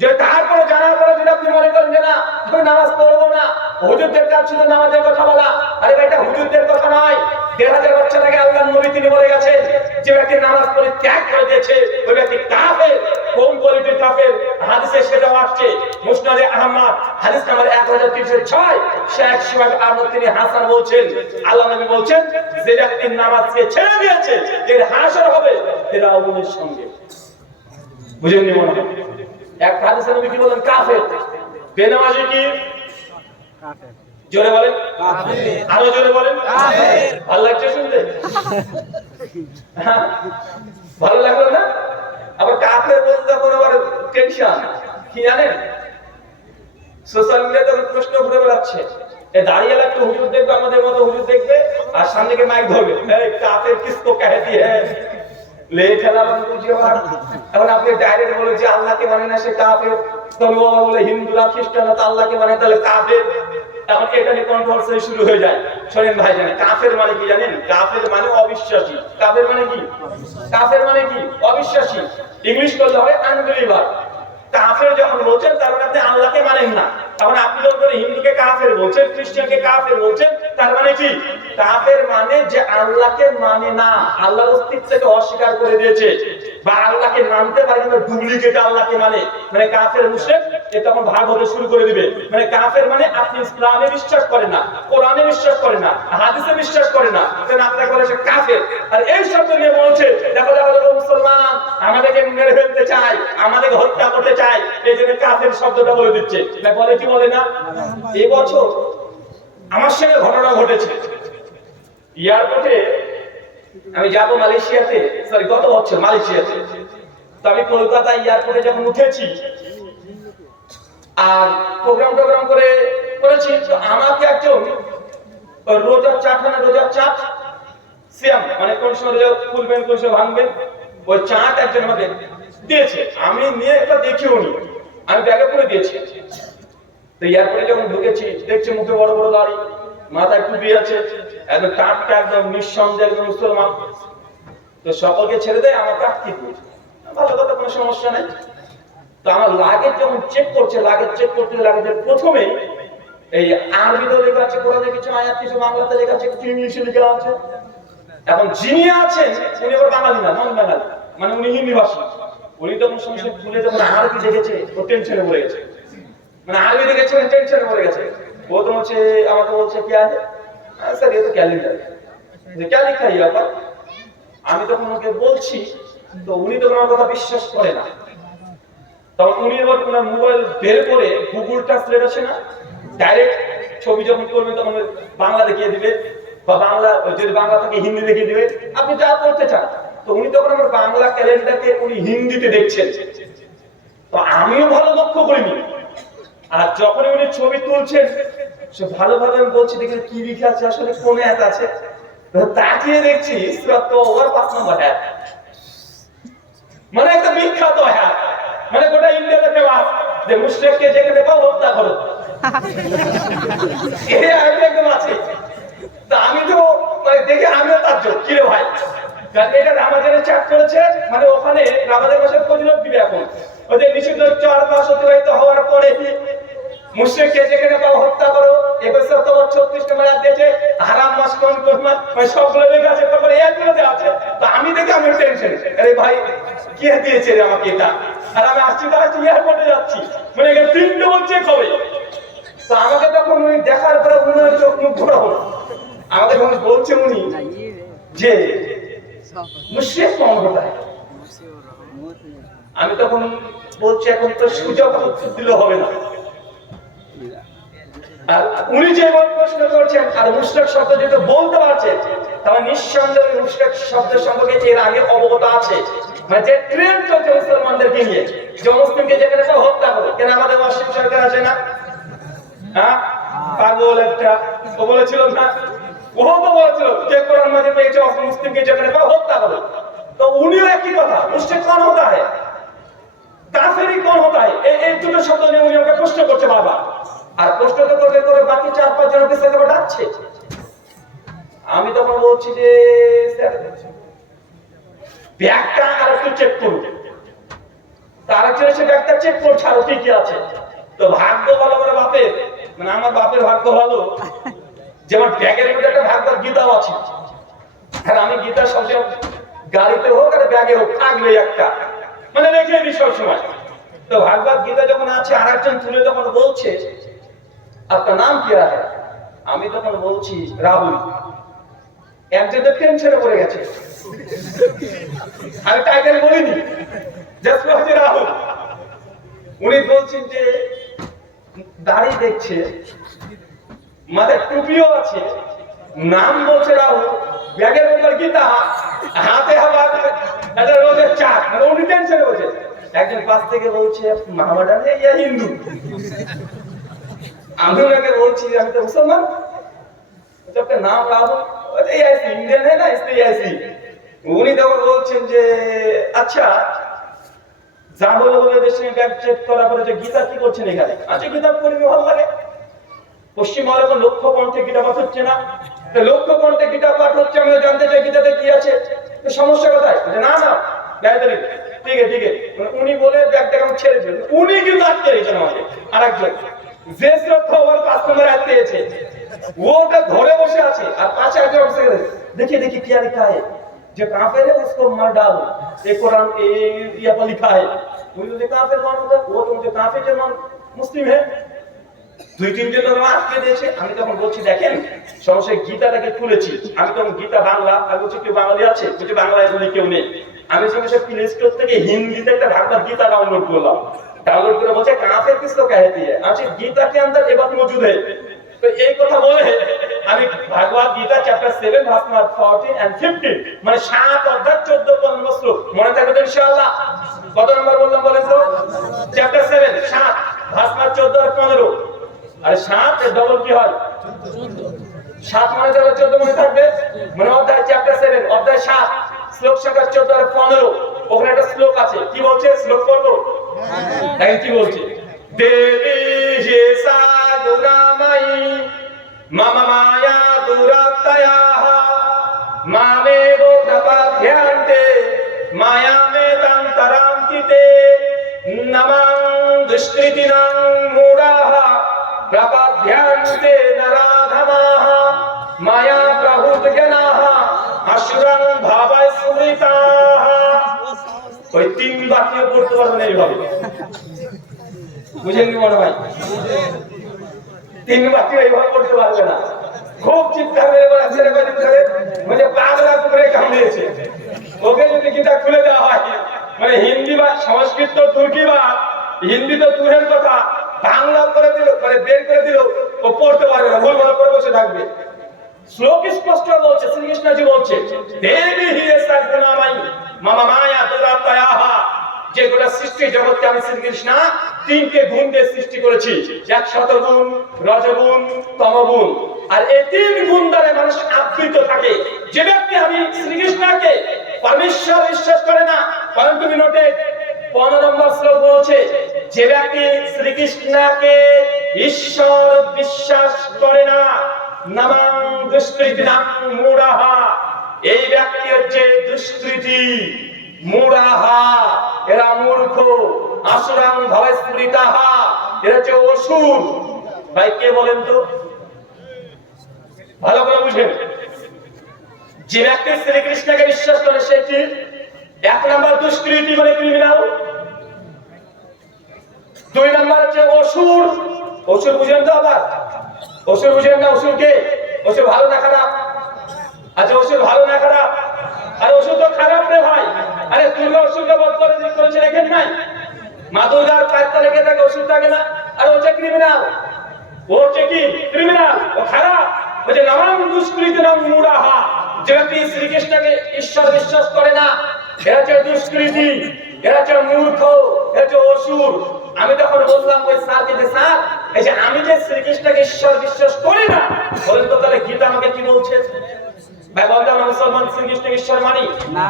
যে তারপরে জানার পরে যদি আপনি মনে করেন যে না আমি নামাজ পড়বো না, হুজুরদের কাজ ছিল নামাজের কথা বলা। আরে ভাই, এটা হুজুরদের কথা নয়। 1000 বছর আগে আল্লাহর নবী তিনি বলে গেছেন, যে ব্যক্তি নামাজ পড়ে ত্যাগ করে দিয়েছে ওই ব্যক্তি কাফের। কোন কোয়ালিটির কাফের? হাদিসে সেটাও আসছে, মুসনাদে আহমদ হাদিস নাম্বার 1306, শেখ সুহাইব আহমদ তিনি হাসান বলছেন, আল্লাহ নবী বলছেন যে ব্যক্তি নামাজকে ছেড়ে দিয়েছে এর হাসর হবে ফিরআউনের সঙ্গে। বুঝেননি মনে হয়? এক হাদিসে নবী কি বলেন? কাফের। বেনামাজি কি? কাফের। জোরে বলেন কাফের। আরো জোরে বলেন কাফের। ভালো লাগছে শুনতে? ভালো লাগলো না? আবার কাফের বলতে তখন আবার টেনশন কি জানেন? সোশ্যাল মিডিয়াতে প্রশ্ন ঘুরে বেড়াচ্ছে, এই দাঁড়িয়ে একটু হুজুর দেখবে, আমাদের মতো হুজুর দেখবে, আর সামনে থেকে মাইক ধরবে, এই কাফের কিসকো कहती है ले খেলা বন্ধ বুঝিও। এখন আপনি ডাইরেক্ট বলে যে আল্লাহকে মানে না সে কাফের, তবে ও বলে হিন্দুরা খ্রিস্টানরা তো আল্লাহকে মানে, তাহলে কাফের। তখন এটা নিয়ে কন্ট্রোভার্সি শুরু হয়ে যায়। শোনেন ভাই, জানেন কাফের মানে কি? জানেন কাফের মানে অবিশ্বাসী। কাফের মানে কি? কাফের মানে কি? অবিশ্বাসী। ইংলিশ করলে হয় আনবিলিভার। কাফের যখন বলছেন তার মানে আপনি আল্লাহকে মানেন না। তখন আপনি যখন করে হিন্দুকে কাফের বলছেন, খ্রিস্টানকে কাফের বলছেন, তার মানে কি? কাফের মানে যে আল্লাহকে মানে না, আল্লাহর অস্তিত্বকে অস্বীকার করে দিয়েছে, বা আল্লাহকে মানতে পারে কিন্তু ডুপ্লিকেট আল্লাহকে মানে কাফের মুশরিক। এটা তখন ভাগ হতে শুরু করে দিবে। মানে কাফের মানে আপনি ইসলামে বিশ্বাস করেন না, কোরআনে বিশ্বাস করেন না, হাদিসে বিশ্বাস করেন না, তাহলে আপনাকে বলে সে কাফের। আর এই শব্দ নিয়ে বলছে দেখো দেখো মুসলমান আমাদেরকে মেরে ফেলতে চায়, আমাদেরকে হত্যা করতে চায়, এই জন্য কাফের শব্দটা বলে দিচ্ছে। না বলে কি বলে না? এবছর আমার সঙ্গে ঘটনা ঘটেছে। এয়ারপোর্টে আমি যাব মালয়েশিয়াতে, সরি গত বছর মালয়েশিয়াতে। তো আমি কলকাতা এয়ারপোর্টে যখন উঠেছি আর প্রোগ্রাম করেছি, তো আমাকে একজন রোজার চাট সিয়াম মানে কোন সময় রোজা খুলবেন কোন সময় ভাঙবেন, ওই চাট একজন আমাকে দিয়েছে। আমি নিয়ে এটা দেখিও নি, আমি ব্যাগে করে দিয়েছি। তো এয়ারপোর্টে যখন ঢুকেছি দেখছি মুখে বড় বড় দাড়ি, মাথায় টুপি আছে, একদম টাটকা, একদম নিঃসন্দেহ, একদম মুসলমান। তো সকলকে ছেড়ে দেয়, আমাকে আটকে দিয়েছে। ভালো কথা, কোনো সমস্যা নেই। তো আমার লাগেজ যখন চেক করতে লাগেজের প্রথমে এই আরবিতে লেখা আছে, কোরআনে কিছু আয়াত, কিছু বাংলাতে লেখা আছে, কিছু ইংলিশে লেখা আছে। এখন যিনি আছেন উনি আবার বাঙালি না, নন বাঙালি, মানে উনি হিন্দি ভাষী। উনি তখন সমস্যা খুলে যখন আরবি দেখেছে ও টেনশনে পড়ে গেছে। মানে আরবি দেখেছে টেনশনে পড়ে গেছে। ও তো হচ্ছে আমাকে বলছে কি আছে স্যার, ये तो ক্যালেন্ডার, যে क्या लिखा है यहाँ पर? আমি তখন ওকে বলছি, তো উনি তো আমার কথা বিশ্বাস করে না। তখন উনি এবার ওনার মোবাইল বের করে গুগল ট্রান্সলেট আছে না, ডাইরেক্ট ছবি যখন করবেন তখন বাংলা দেখিয়ে দিবে, বা বাংলা যদি বাংলা থেকে হিন্দি দেখিয়ে দিবে, আপনি যা করতে চান। তো উনি তখন আমার বাংলা ক্যালেন্ডারকে উনি হিন্দিতে দেখছেন। তো আমিও ভালো লক্ষ্য করিনি। আর যখন উনি ছবি তুলছেন সে ভালোভাবে আমি বলছি দেখি কি লিখে আছে, আসলে কোন অ্যাপ আছে, তাকিয়ে দেখছি তো ওর 5 নম্বর অ্যাপ, মানে একটা বিখ্যাত অ্যাপ, মানে গোটা ইন্ডিয়াতে ফেমাস যে মুশরিককে যেখানে পাও হত্যা করো। এই অ্যাপ একদম আছে। তো আমি তো মানে দেখে আমিও তাজ্জব, কি রে ভাই, কারণ এটা রামাজানের চাট করেছে, মানে ওখানে রামাজান মাসের ফজিলত দিবে। এখন ওই যে নিষিদ্ধ 4 মাস অতিবাহিত হওয়ার পরে মুশরিককে যেখানে পাও হত্যা করো, 36 নম্বর আয়াত দিয়েছে, হারাম মাস কোন মাস, মানে সবগুলো লেখা আছে। তারপরে একগুলোতে আছে। তো আমি দেখে আমি টেনশন, আরে ভাই কে দিয়েছে রে আমাকে এটা? আর আমি আসছি দাঁড়াচ্ছি এয়ারপোর্টে যাচ্ছি, মানে এখানে 3 ডবল চেক হবে। তো আমাকে তখন উনি দেখার পরে উনার চোখ মুখ ঘোরা হলো। আমাকে যখন বলছে উনি যে মুশরিক কম হতায়, আমি তখন বলছি এখন তো সুযোগ দিলে হবে না। আর উনি যে প্রশ্ন করছেন আর মুশরিক শব্দ যেটা বলতে পারছেন, তাহলে নিঃসন্দেহে মুশরিক শব্দের সম্পর্কে এর আগে অবগত আছে। মানে যে ট্রেন্ড চলছে মুসলমানদেরকে নিয়ে, যে মুসলিমকে যেখানে পাও হত্যা করো। কেন আমাদের ওয়াসিম সরকার আছে না, হ্যাঁ পাগল একটা, ও বলেছিল না, ও তো বলেছিল যে কোরআন মাজিদ পেয়েছে মুসলিমকে যেখানে পাও হত্যা করো। তো উনিও একই কথা, মুশরিক কোন হতা হয়, কাফেরি কোন হতা হয়, এই দুটো শব্দ নিয়ে উনি আমাকে প্রশ্ন করছে বারবার। আর প্রশ্ন তো করে বাকি 4-5 জনকে সাথে ডাকছে। আমি তখন বলছি যে স্যার ব্যাগটা আর একটু চেক করুন। তারা ছিল সে ব্যাগটা চেক করছে আর কি আছে। তো ভাগ্য ভালো আমার বাপের, মানে আমার বাপের ভাগ্য ভালো যে আমার ব্যাগের মধ্যে একটা ভাগবত গীতাও আছে। আর আমি গীতা সবসময় গাড়িতে হোক আর ব্যাগে হোক থাকবে একটা, মানে রেখে দিই সবসময়। তো ভাগবত গীতা যখন আছে, আর একজন তুলে তখন বলছে আপনার নাম কি আছে? আমি তখন বলছি রাহুল। একজন তো টেনশনে পড়ে গেছে, আমি টাইটেল বলিনি, জাস্ট বলছি রাহুল। উনি বলছেন যে দাড়ি দেখছে, মাথায় টুপিও আছে, নাম বলছে রাহুল, ব্যাগের মধ্যে গীতা, হাতে হাওয়া একটা রোজের চাট, মানে উনি টেনশনে বলছে। একজন পাশ থেকে বলছে মামাডান ইয়া হিন্দু। আমি ওনাকে বলছি আমি তো মুসলমান। আপনার নাম রাহুল, ইন্ডিয়ান है ना इसलिए ऐसी। উনি তখন বলছেন যে আচ্ছা যা বলে দেশে ব্যাগ চেক করা পরে যে গীতা কি করছেন এখানে? আচ্ছা গীতা পড়তে ভালো লাগে। পশ্চিমবঙ্গে এখন লক্ষ কণ্ঠে গীতা পাঠ হচ্ছে না? লক্ষ কণ্ঠে গীতা পাঠ হচ্ছে, আমিও জানতে চাই গীতাতে কি আছে। সমস্যা কোথায়? না না গায়ত্রী ঠিক আছে ঠিক আছে, উনি বলে ব্যাগটা কেমন ছেড়ে দিলেন, উনি কিন্তু আটকে রেখেছেন আমাকে। আর একজন যে শ্রদ্ধা ওর 5 নম্বর আটকেছে, ওটা ধরে বসে আছে। আর পাশে একজন বসে গেছে, देखिए देखिए क्या लिखा है, जो काफिर है उसको मार डालो, ये कुरान ये पर लिखा है। मुझे काफिर कौन होता है? वो तो मुझे काफिर जो मुस्लिम है। দুই তিনজন আটকে দিয়েছে। আমি তখন বলছি দেখেন সমস্যা, গীতাটাকে খুলেছি আমি তখন, গীতা বাংলা, আর বলছি কেউ বাঙালি আছে? বলছে বাংলায় বলে কেউ নেই। আমি সমস্যা প্লে স্টোর থেকে হিন্দিতে একটা ভাগবত গীতা डाउनलोड করলাম। डाउनलोड করে বলছে কাফির কিসको कहती है, আচ্ছা गीता के अंदर ये बात मौजूद है। তো এই কথা বলে আমি Bhagavad Gita chapter 7 verse number 14 and 15 মানে 7 অধ্যায় 14-15 শ্লোক মনে থাকবে তো ইনশাআল্লাহ। কত নাম্বার বললাম বলেন তো? চ্যাপ্টার 7 7 ভার্স নাম্বার 14 আর 15। আরে 7 এর ডবল কি হয়? 7 মানে 14 মনে থাকবে, মানে অধ্যায় চ্যাপ্টার 7 অধ্যায় 7 শ্লোক সংখ্যা 14 আর 15। ওখানে একটা শ্লোক আছে, কি বলছে? শ্লোক পড়বো? হ্যাঁ কি বলছে? দেবী হে সাগুনাময়ী মম মায়া দুরাত্তয়াঃ মামেব প্রপদ্যন্তে মায়ামেতান্তরান্তি তে নমঃ দুষ্কৃতিনাং মূঢ়াঃ প্রপদ্যন্তে নরাধমাঃ মায়া প্রভূতজ্ঞানাঃ অসুরং ভাবায় সুমৃতাঃ। ওই 3 বাক্য পড়তে পারবেন এইভাবে, বুঝেননি মনে ভাই? 3 বাক্য এইভাবে পড়তে পারবে না। খুব চিৎকার মেরে বলে ছেড়ে কদিন ধরে মানে পাগলা করে কামড়িয়েছে। ওকে যদি গীতা খুলে দেওয়া হয়, মানে হিন্দি বা সংস্কৃত তো তুর্কি বা হিন্দি তো দূরের কথা, বাংলা করে দিল, মানে বের করে দিল, ও পড়তে পারবে না, ভুলভাল করে বসে থাকবে। শ্লোক স্পষ্ট বলছে, শ্রীকৃষ্ণজি বলছে দেবী হি সাগুনাময়ী মম মায়া দুরাত্তয়াঃ, যে গোটা সৃষ্টি জগৎকে আমি শ্রীকৃষ্ণ 3টে গুণ দিয়ে সৃষ্টি করেছি, 100 গুণ, রজগুণ, তমগুণ। আর এই 3 গুণ দ্বারা মানুষ আবৃত থাকে। যে ব্যক্তি আমি শ্রীকৃষ্ণকে পরমেশ্বর বিশ্বাস করে না, পরন্তু নোটে 15 নম্বর শ্লোক বলছে যে ব্যক্তি শ্রীকৃষ্ণকে ঈশ্বর বিশ্বাস করে না, নমঃ দুষ্কৃতিনাং মূঢ়াঃ, এই ব্যক্তি হচ্ছে দুষ্কৃতি, মূঢ়াঃ, এরা মূর্খ, অসুরং ভবে স্মৃতাঃ, এরা হচ্ছে অসুর। ভাই কে বলেন তো? ভালো করে বুঝেন। যে ব্যক্তি শ্রীকৃষ্ণকে বিশ্বাস করে সে কি? 1 নম্বর দুষ্কৃতি মানে ক্রিমিনাল, 2 নম্বর হচ্ছে অসুর। অসুর বুঝেন তো? আবার অসুর বুঝেন না? অসুর কে? অসুর ভালো না খারাপ? আচ্ছা অসুর ভালো না খারাপ? আরে অসুর তো খারাপ রে ভাই। আরে দুর্গা অসুরকে বধ করেছে দেখেন নাই? মা দুর্গার পায়তা লেগে থাকে, অসুর থাকে না? আর ও হচ্ছে ক্রিমিনাল, ও হচ্ছে কি ক্রিমিনাল, ও খারাপ। বলছে নমঃ দুষ্কৃতিনাং মূঢ়াঃ, যে ব্যক্তি শ্রীকৃষ্ণকে ঈশ্বর বিশ্বাস করে না, এরা হচ্ছে দুষ্কৃতি, এরা হচ্ছে মূর্খ, এরা হচ্ছে অসুর। আমি তখন বললাম ওই স্যারকে যে স্যার এই যে আমি যে শ্রীকৃষ্ণকে ঈশ্বর বিশ্বাস করি না, বলেন তো তাহলে গীতা আমাকে কি বলছে? ভাই বলতে আমরা মুসলমান শ্রীকৃষ্ণকে ঈশ্বর মানি না,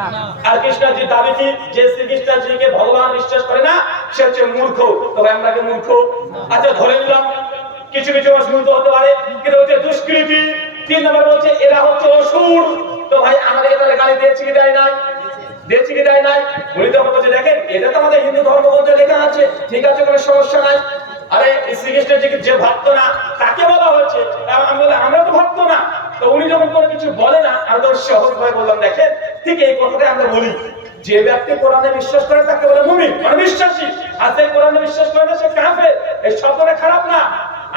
আর কৃষ্ণজি দাবি কি যে শ্রীকৃষ্ণজিকে ভগবান বিশ্বাস করে না সে হচ্ছে মূর্খ। তো ভাই আমরা কি মূর্খ? আচ্ছা ধরে নিলাম কিছু কিছু অসুর হতে পারে, কিন্তু হচ্ছে দুষ্কৃতি। 3 নম্বর বলছে এরা হচ্ছে অসুর। তো ভাই আমাদেরকে তাহলে গালি দিয়েছে কি দেয় নাই? দিয়েছে কি দেয় নাই? উনি তখন বলছে দেখেন এটা তো আমাদের হিন্দু ধর্মগ্রন্থে লেখা আছে, ঠিক আছে কোনো সমস্যা নাই। আরে শ্রীকৃষ্ণজিকে যে ভক্ত না তাকে বলা হয়েছে, আমি বললাম আমরা তো ভক্ত না। তো উনি যখন কোনো কিছু বলে না, আমি তো সহজ ভাবে বললাম দেখেন ঠিক এই কথাটাই আমরা বলি, যে ব্যক্তি কোরআনে বিশ্বাস করে তাকে বলে মুমিন মানে বিশ্বাসী, আর যে কোরআনে বিশ্বাস করে না সে কাফের। এই শব্দটা খারাপ না।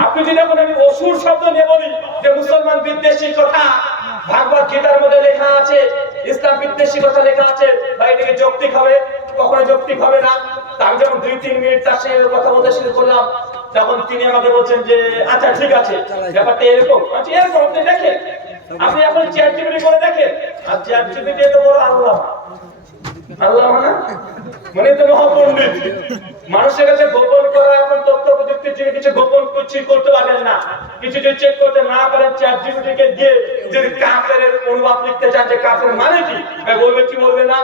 আপনি যদি এখন আমি অসুর শব্দ নিয়ে বলি যে মুসলমান বিদ্বেষী কথা ভাগবত গীতার মধ্যে লেখা আছে, ইসলাম বিদ্বেষী কথা লেখা আছে, ভাই এটাকে যৌক্তিক হবে? কখনো যৌক্তিক হবে না। আমি যখন 2-3 মিনিট তার সাথে কথা বলতে শুরু করলাম, তখন তিনি আমাকে বলছেন যে আচ্ছা ঠিক আছে ব্যাপারটা এরকম। আচ্ছা এরকম আপনি দেখেন, আপনি এখন চ্যাট জিপিটি করে দেখেন, আর চ্যাট জিপিটি তো বড় আল্লাহ, আল্লাহ মানে তো মহাপণ্ডিত। মানুষের কাছে গোপন করা এখন তথ্য প্রযুক্তির যুগে কিছু গোপন করতে পারবেন না। কিছু যদি চেক করতে না পারেন চ্যাট জিপিটি কে দিয়ে যদি কাফেরের অনুবাদ লিখতে চান যে কাফের মানে কি, বলবে কি বলবে না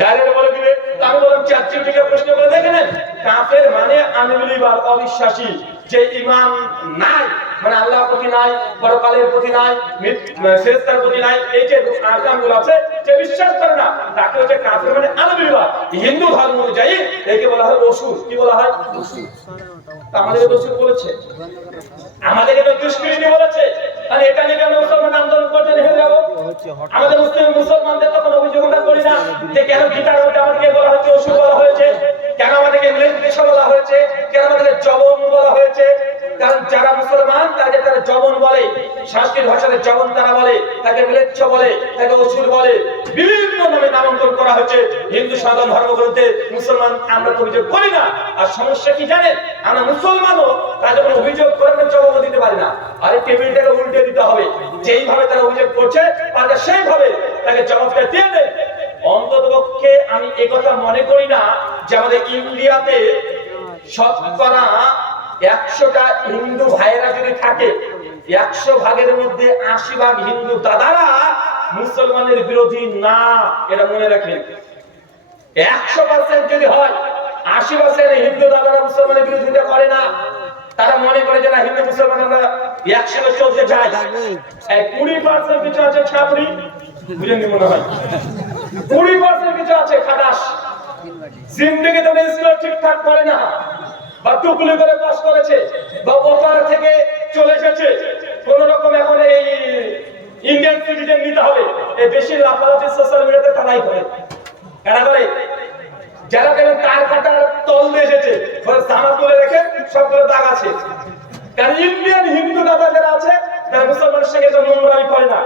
ডাইরেক্ট বলে দিবে। তো আমি বললাম চ্যাট জিপিটি কে প্রশ্ন করে দেখেন কাফের মানে আনবিলিভার, অবিশ্বাসী, যে ঈমান নাই মানে আল্লাহর প্রতি নাই, পরকালের প্রতি নাই, ফেরেশতার প্রতি নাই, এই যে আকামগুলো আছে যে বিশ্বাস করে না তাকে হচ্ছে কাফের মানে আনবিবাদ। হিন্দু ধর্ম অনুযায়ী একে বলা হয় অসুর। কি বলা হয়? অসুর। আমাদেরকে তো অসুর বলেছে, আমাদেরকে তো দুষ্কৃতী বলেছে। তাহলে এটা নিয়ে কেন মুসলমান আন্দোলন করতে দেখে যাবো? আমাদের মুসলমানদের তো কোনো অভিযোগ আমরা করি না যে কেন গীতার মধ্যে আমাদেরকে বলা হচ্ছে অসুর বলা হয়েছে, কেন আমাদেরকে মৃত্যু বলা হয়েছে, কেন আমাদেরকে জবন বলা হয়েছে। কারণ যারা মুসলমান তাকে তারা জবন বলে, সংস্কৃত ভাষাতে জবন তারা বলে, তাকে মিলেচ্ছ বলে, তাকে অসুর বলে, বিভিন্ন নামে নামাঙ্কন করা হয়েছে হিন্দু সনাতন ধর্মগ্রন্থে। মুসলমান আমরা তো অভিযোগ করি না। আর সমস্যা কি জানেন? আমরা মুসলমানও তারা যখন অভিযোগ করে জবাব দিতে পারি না, আরে টেবিলটাকে উল্টে দিতে হবে, যেইভাবে তারা অভিযোগ করছে তাকে সেইভাবে তাকে জবাবটা দিয়ে দেয়। অন্ততপক্ষে আমি একথা মনে করি না যে আমাদের ইন্ডিয়াতে শতকরা 100টা হিন্দু ভাইয়েরা যদি থাকে, 100 ভাগের মধ্যে 80 ভাগ হিন্দু দাদারা মুসলমানের বিরোধী না। এটা মনে রাখেন। 100% যদি হয়, 80% হিন্দু দাদারা মুসলমানের বিরোধিতা করে না। তারা মনে করে যে না হিন্দু মুসলমান আমরা একসাথে চলতে চাই। 20% কিছু আছে ছাত্রী, বুঝেননি মনে হয়, 20% কিছু আছে খাটাস, জিন্দেগিতে স্কুল ঠিকঠাক করে না, বা টুকলি করে পাস করেছে, বা ওপার থেকে চলে এসেছে, কোন রকম এখন এই ইন্ডিয়ান সিটিজেন নিতে হবে, এই বেশি লাফালাফি সোশ্যাল মিডিয়াতে তারাই করে। কেন করে? যারা কেন তার কাটার তল দিয়ে এসেছে, জামা তুলে রেখে সবগুলো দাগ আছে। কারণ ইন্ডিয়ান হিন্দু দাদা যারা আছে তারা মুসলমানের সঙ্গে নোংরামি করে না।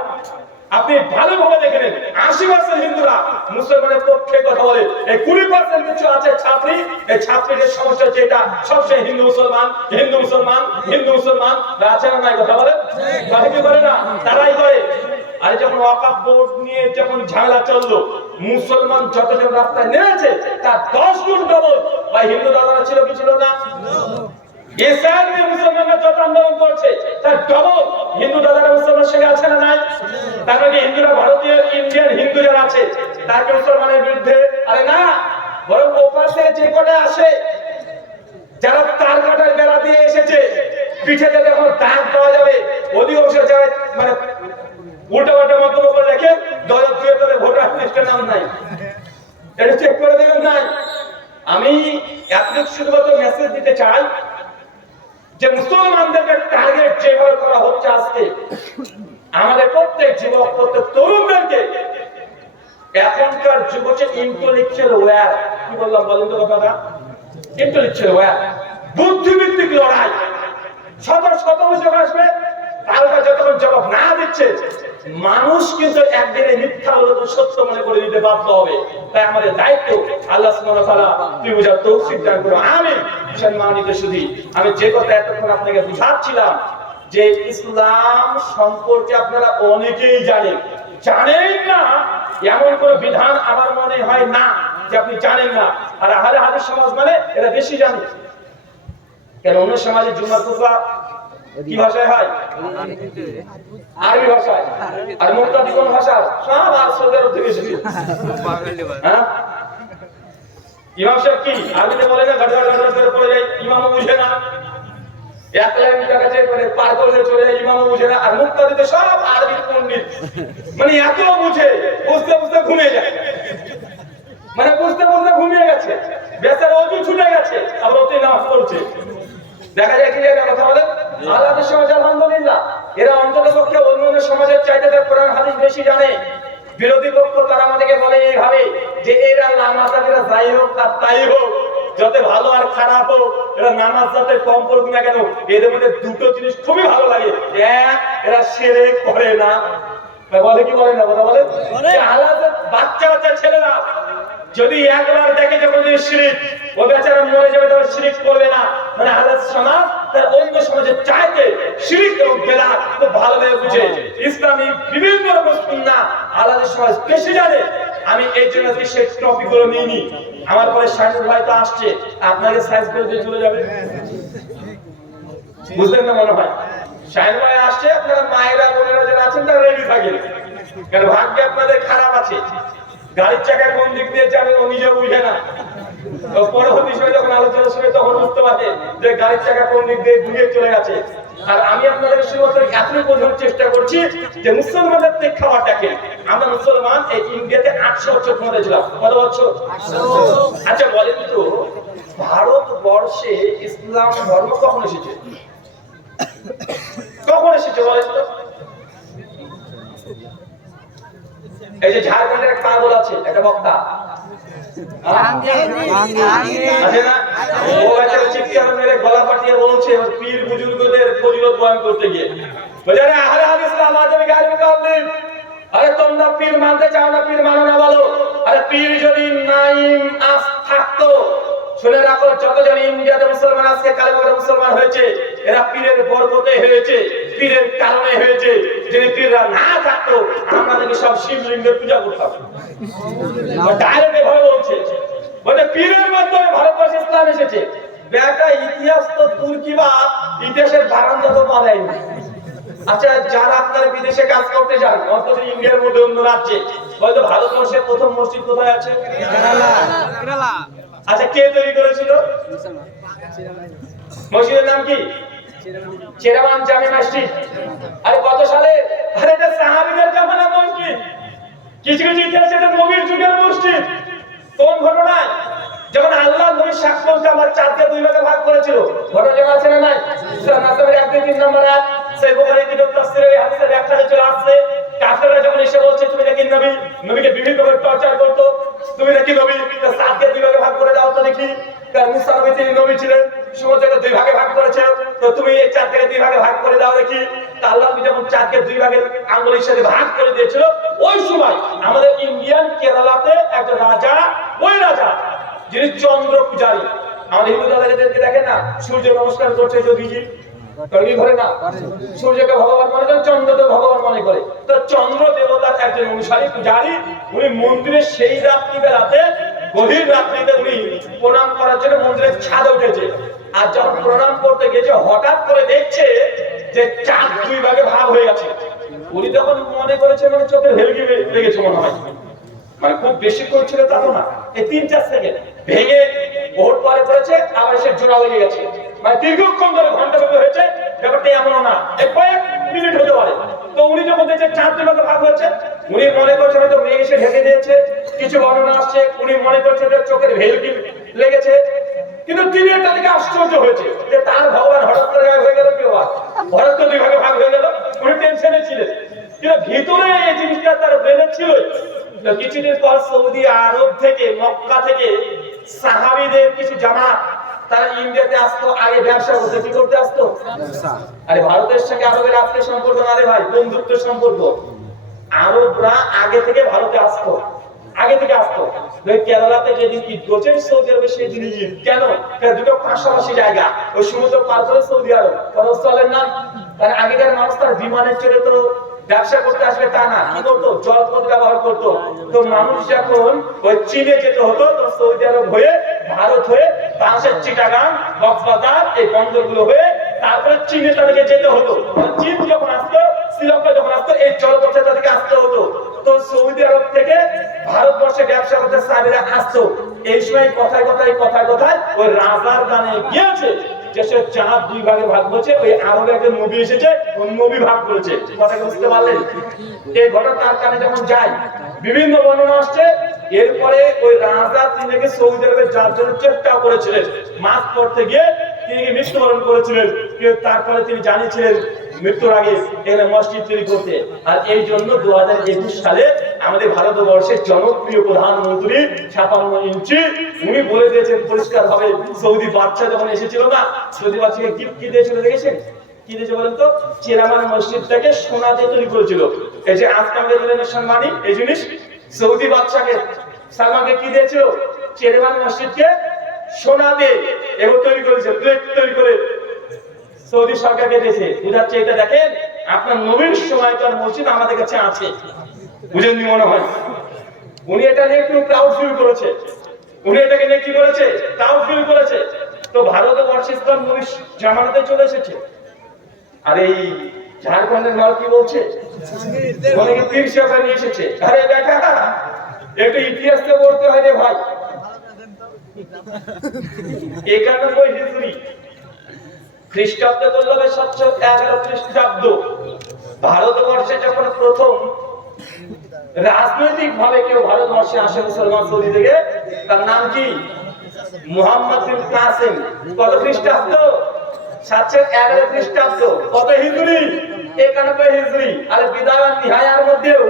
আপনি ভালোভাবে দেখে নেন, 80% হিন্দুরা মুসলমানের পক্ষে কথা বলে। এই 20% কিছু আছে ছাত্রী, এই ছাত্রীদের সমস্যা হচ্ছে এটা সবসময় হিন্দু মুসলমান, হিন্দু মুসলমান, হিন্দু মুসলমান আছে না নাই কথা বলে? তারা কি করে না? তারাই করে। আর যখন ওয়াকফ বোর্ড নিয়ে যখন ঝামেলা চললো, মুসলমান যতজন রাস্তায় নেমেছে তার 10 গুণ ডবল বা হিন্দু দাদারা ছিল কি ছিল না? ইসরায়েল নিয়ে মুসলমানরা যত আন্দোলন করছে তার ডবল হিন্দু দাদারা মুসলমানের সঙ্গে আছে না নাই? তার মানে হিন্দুরা ভারতীয় ইন্ডিয়ান হিন্দু যারা আছে তাকে মুসলমানের বিরুদ্ধে, আরে না, বরং ওপাশে যে কোণে আসে যারা তার কাটার বেড়া দিয়ে এসেছে, পিঠেতে যখন দাগ পাওয়া যাবে, অধিকাংশ যারা মানে উল্টাপাল্টা মন্তব্য করে রেখে 2002 সালে ভোটার লিস্টে নাম নাই, এটা চেক করে দেবেন নাই। আমি এতটুকু শুধুমাত্র মেসেজ দিতে চাই যে মুসলমানদেরকে টার্গেট যেভাবে করা হচ্ছে আজকে, আমাদের প্রত্যেক যুবক, প্রত্যেক তরুণদেরকে এখনকার যুগ হচ্ছে ইন্টেলেকচুয়াল ওয়্যার। কি বললাম বলেন তো কথাটা? ইন্টেলেকচুয়াল ওয়্যার, বুদ্ধিভিত্তিক লড়াই। শত শত অভিযোগ আসবে, কালকা যতক্ষণ জবাব না দিচ্ছে মানুষ কিন্তু একদিনে মিথ্যা হলে তো সত্য মনে করে দিতে বাধ্য হবে। তাই আমাদের দায়িত্ব আল্লাহ সুবহানাহু ওয়া তাআলা তুমি বুঝার তৌফিক দান করো, আমিন। সম্মানিত সুধী, আমি যে কথা এতক্ষণ আপনাকে বুঝাচ্ছিলাম যে ইসলাম সম্পর্কে আপনারা অনেকেই জানেন না, এমন কোন বিধান আমার মনে হয় না যে আপনি জানেন না। আর আহলে হাদিস সমাজ মানে এরা বেশি জানে। কেন অন্য সমাজে জুমার খুতবা কি ভাষায় হয়? আরবি ভাষায়। আর মুক্তাদি কোন ভাষা? সব আরবদের থেকে এসেছে। হ্যাঁ, ইমাম সাহেব কি আরবিতে বলে না, গাড়ি করে পড়ে যায়, ইমামও বুঝে না। এক লাইন কাছে মানে পার করে চলে যায়, ইমামও বুঝে না। আর মুক্তাদিতে সব আরবি পণ্ডিত, মানে এত বুঝে, বুঝতে বুঝতে ঘুমিয়ে যায়, মানে বুঝতে বুঝতে ঘুমিয়ে গেছে, বেচারা অজু ছুটে গেছে, আবার ওতে নামাজ পড়ছে। দেখা যায় কি কথা বলেন? আলাদা সমাজ আলহামদুলিল্লাহ এরা অন্ততপক্ষে অন্যান্য সমাজের চাইতে কোরআন হাদিস বেশি জানে। বিরোধী পক্ষ তারা আমাদেরকে বলে এইভাবে যে এরা নামাজ এরা যাই হোক আর তাই হোক, যত ভালো আর খারাপ হোক, এরা নামাজ যাতে কম করুক না কেন, এদের মধ্যে দুটো জিনিস খুবই ভালো লাগে। এক, এরা শিরক করে না। বলে কি বলে না? কথা বলে আলাদা বাচ্চা বাচ্চা ছেলেরা যদি একবার দেখে যখন শিরক, ও বেচারা মরে যাবে, তবে শিরক করবে না। মানে আলাদা সমাজ তার অন্য সমাজের চাইতে শিরক এবং বেদাত খুব ভালোভাবে বুঝে। ইসলামী বিভিন্ন রকম সুন্নাহ আলাদা সমাজ বেশি জানে। আমি এই জন্য সেই টপিক গুলো নিইনি। আমার পরে শাহিনুর ভাই তো আসছে, আপনাকে সাইজ করে দিয়ে চলে যাবে, বুঝলেন না মনে হয়? শাহিনুর ভাই আসছে, আপনারা মায়েরা বোনেরা যারা আছেন তারা রেডি থাকেন, কারণ ভাগ্যে আপনাদের খারাপ আছে। গাড়ির চাকা কোন দিক দিয়ে যাবে ও নিজে বুঝে না। পরবর্তী সময় যখন আলোচনা শুনে তখন বুঝতে পারে যে গাড়ির চাকা কোন দিক দিয়ে ঘুরিয়ে চলে গেছে। আর আমি আপনাদের শুধুমাত্র এতই বোঝানোর চেষ্টা করছি যে মুসলমানদের প্রেক্ষাপট দেখেন। আমরা মুসলমান এই ইন্ডিয়াতে 800 বছর ধরে ছিলাম। কত বছর? আচ্ছা বলেন তো, ভারতবর্ষে ইসলাম ধর্ম কখন এসেছে? কখন এসেছে বলেন তো? এই যে ঝাড়খণ্ডের এক পাগল আছে, একটা বক্তা আছে না, ও বাচ্চারা চিৎকার মেরে গলা ফাটিয়ে বলছে পীর বুজুর্গদের ফজিলত বয়ান করতে গিয়ে, বলে আরে আহলে হাদিস আমাদের গায়ের মুকাদ্দিম, আরে তোমরা পীর মানতে চাও না, পীর মানো না বলো। আরে পীর যদি নাইম আস থাকতো, শুনে রাখো, যতজন ইন্ডিয়াতে মুসলমান আজকে কালেমার মুসলমান হয়েছে, এরা পীরের বরকতে হয়েছে, পীরের কারণে হয়েছে। যদি পীররা না থাকতো আমাদেরকে সব শিবলিঙ্গের পূজা করতাম। ডাইরেক্ট এভাবে বলছে, বলে পীরের মাধ্যমে ভারতবর্ষে ইসলাম এসেছে। বেটা ইতিহাস তো তুর্কি বা ইতিহাসের বারান্দা তো পালায়নি। আচ্ছা যারা আপনারা বিদেশে কাজ করতে যান, অন্তত ইন্ডিয়ার মধ্যে অন্য রাজ্যে, হয়তো ভারতবর্ষের প্রথম মসজিদ কোথায় আছে? কেরালা। আচ্ছা কে তৈরি করেছিল? মসজিদের নাম কি? চেরামান জামে মসজিদ। আরে কত সালে? আরে এটা সাহাবীদের জামানার মসজিদ। কিছু কিছু ইতিহাসে এটা নবীর যুগের মসজিদ। কোন ঘটনায়? যখন আল্লাহ নবী শাকল জামার চাঁদকে দুই ভাগে ভাগ করেছিল, ঘটনা জানা আছে না নাই? সূরা নাসরের 1-3 নম্বর আয়াত, সেই বুখারী কিতাব তাফসীরে এই হাদিসের ব্যাখ্যাতে চলে আসছে। কাফেররা যখন এসে বলছে তুমি নাকি নবী, নবীকে বিভিন্ন ভাবে টর্চার করতো, তুমি নাকি নবী, তা চাঁদকে দুই ভাগে ভাগ করে দাও তো দেখি। কারণ মুসা নবী তিনি নবী ছিলেন, সমুদ্রকে দুই ভাগে ভাগ করেছে, তো তুমি এই চাঁদকে দুই ভাগে ভাগ করে দাও দেখি। তা আল্লাহ নবী যখন চাঁদকে দুই ভাগে আঙ্গুলের সাথে ভাগ করে দিয়েছিল, ওই সময় আমাদের ইন্ডিয়ান কেরালাতে একটা রাজা, ওই রাজা যিনি চন্দ্র পূজারী, আমাদের হিন্দু দাদাদেরকে দেখেন না, সূর্য নমস্কার করছে যোগীজি, ঘরে না, সূর্যকে ভগবান মনে করে, চন্দ্রকে ভগবান মনে করে। তো চন্দ্র দেবতার একজন অনুসারী পূজারী, উনি মন্দিরে সেই রাত্রি বেলাতে, গভীর রাত্রিতে উনি প্রণাম করার জন্য মন্দিরের ছাদে উঠেছে। আর যখন প্রণাম করতে গেছে, হঠাৎ করে দেখছে যে চাঁদ দুই ভাগে ভাগ হয়ে গেছে। উনি তখন মনে করেছে মানে চোখে ভেলকি লেগেছে মনে হয়, মানে খুব বেশি করছিল তা তো না, এই 3-4 সেকেন্ড ভেঙে বহুত পরে করেছে, আবার সে জোড়া লেগে গেছে, মানে দীর্ঘক্ষণ ধরে ঘন্টা ব্যাপী হয়েছে। ব্যাপারটা এমনও না, কয়েক মিনিট হতে পারে। তো উনি যখন দেখছে চাঁদ দুই ভাগে ভাগ হয়েছে, উনি মনে করছেন হয়তো মেঘ এসে ঢেকে দিয়েছে, কিছু বর্ণনা আসছে উনি মনে করছেন যে চোখের ভেলকি লেগেছে। কিন্তু তিনি এটা থেকে আশ্চর্য হয়েছে যে তার ভগবান হঠাৎ করে গায়েব হয়ে গেল, কেউ হঠাৎ করে দুই ভাগে ভাগ হয়ে গেল। উনি টেনশনে ছিলেন, কিন্তু ভিতরে এই জিনিসটা তার ব্রেনে ছিল। কিছুদিন পর সৌদি আরব থেকে, মক্কা থেকে সাহাবীদের কিছু জামাত তারা ইন্ডিয়াতে আসতো, আগে ব্যবসা করতে। কি করতে আসতো? আরে ভারতের সঙ্গে আরবের আত্মীয় সম্পর্ক না রে ভাই, বন্ধুত্ব সম্পর্ক। আরবরা আগে থেকে ভারতে আসতো, আগে থেকে আসতো। কেরালাতে যেদিন ঈদ করছে, সৌদি আরবে সেই দিন ঈদ। কেন? দুটো পাশাপাশি জায়গা, ওই সমুদ্র পার করে সৌদি আরব, খরচ চলেন না। তার আগেকার মানুষ তার বিমানের চড়ে তো ব্যবসা করতে আসবে তা না, কি করতো? জলপথ ব্যবহার করতো। তো মানুষ যখন ওই চীনে যেতে হতো, তো সৌদি আরব হয়ে, ভারত হয়ে, বাংলাদেশের চিটাগাং, কক্সবাজার এই বন্দরগুলো হয়ে তারপরে চীনে তাদেরকে যেতে হতো। চীন যখন আসতো, শ্রীলঙ্কা যখন আসতো, এই জলপথে তাদেরকে আসতে হতো। তো সৌদি আরব থেকে ভারতবর্ষে ব্যবসা করতে সাহাবীরা আসতো। এই সময় কথায় কথায় ওই রাজার গানে গিয়েছে দেশের চাঁদ দুই ভাগে ভাগ হয়েছে, ওই আরবে একজন নবী এসেছে, ওই নবী ভাগ করেছে। কথা বুঝতে পারলেন? এই ঘটনা তার কানে যখন যায়, বিভিন্ন বর্ণনা আসছে। এরপরে ওই রাজা তিনি নাকি সৌদি আরবে যার জন্য চেষ্টা করেছিলেন, মাছ পড়তে গিয়ে তিনি মৃত্যুবরণ করেছিলেন। তারপরে তিনি জানিয়েছিলেন মৃত্যুর আগে এখানে মসজিদ তৈরি করতে। আর এই জন্য 2021 সালে আমাদের ভারতবর্ষের জনপ্রিয় প্রধানমন্ত্রী 56 ইঞ্চি উনি বলে দিয়েছেন পরিষ্কার ভাবে, সৌদি বাচ্চা যখন এসেছিল না, সৌদি বাচ্চাকে গিফট কি দিয়েছিল দেখেছেন? কি দিয়েছে বলেন তো? চেরামান মসজিদটাকে সোনা দিয়ে তৈরি করেছিল। এই যে আজকে আমাদের সম্মানী এই জিনিস, সৌদি বাচ্চাকে সালমানকে কি দিয়েছিল? চেরামান মসজিদকে সোনা দিয়ে এবার তৈরি করেছে, তৈরি করে সৌদি সরকারকে দিয়েছে। বুঝাচ্ছে এটা দেখেন আপনার নবীর সময়কার মসজিদ আমাদের কাছে আছে, বুঝেননি মনে হয়। উনি এটা নিয়ে একটু প্রাউড ফিল করেছে, উনি এটাকে নিয়ে কি করেছে? প্রাউড ফিল করেছে। তো ভারতবর্ষে ইসলাম নবীর জামানাতে চলে এসেছে। আর এই ঝাড়খণ্ডের মাল কি বলছে? অনেকে 30 টাকা নিয়ে এসেছে। আরে দেখা একটু ইতিহাসটা পড়তে হয় রে ভাই। 91 হিজরি খ্রিস্টাব্দ করল 711 খ্রিস্টাব্দ। ভারতবর্ষে যখন প্রথম রাজনৈতিক ভাবে কেউ ভারতবর্ষে আসে মুসলমান সৌদি থেকে, তার নাম কি? মুহাম্মদ বিন কাসিম। কত খ্রিস্টাব্দ? 711 খ্রিস্টাব্দ। কত হিজরি? 91 হিজরি। আর বিদায় আর নিহায়ার মধ্যেও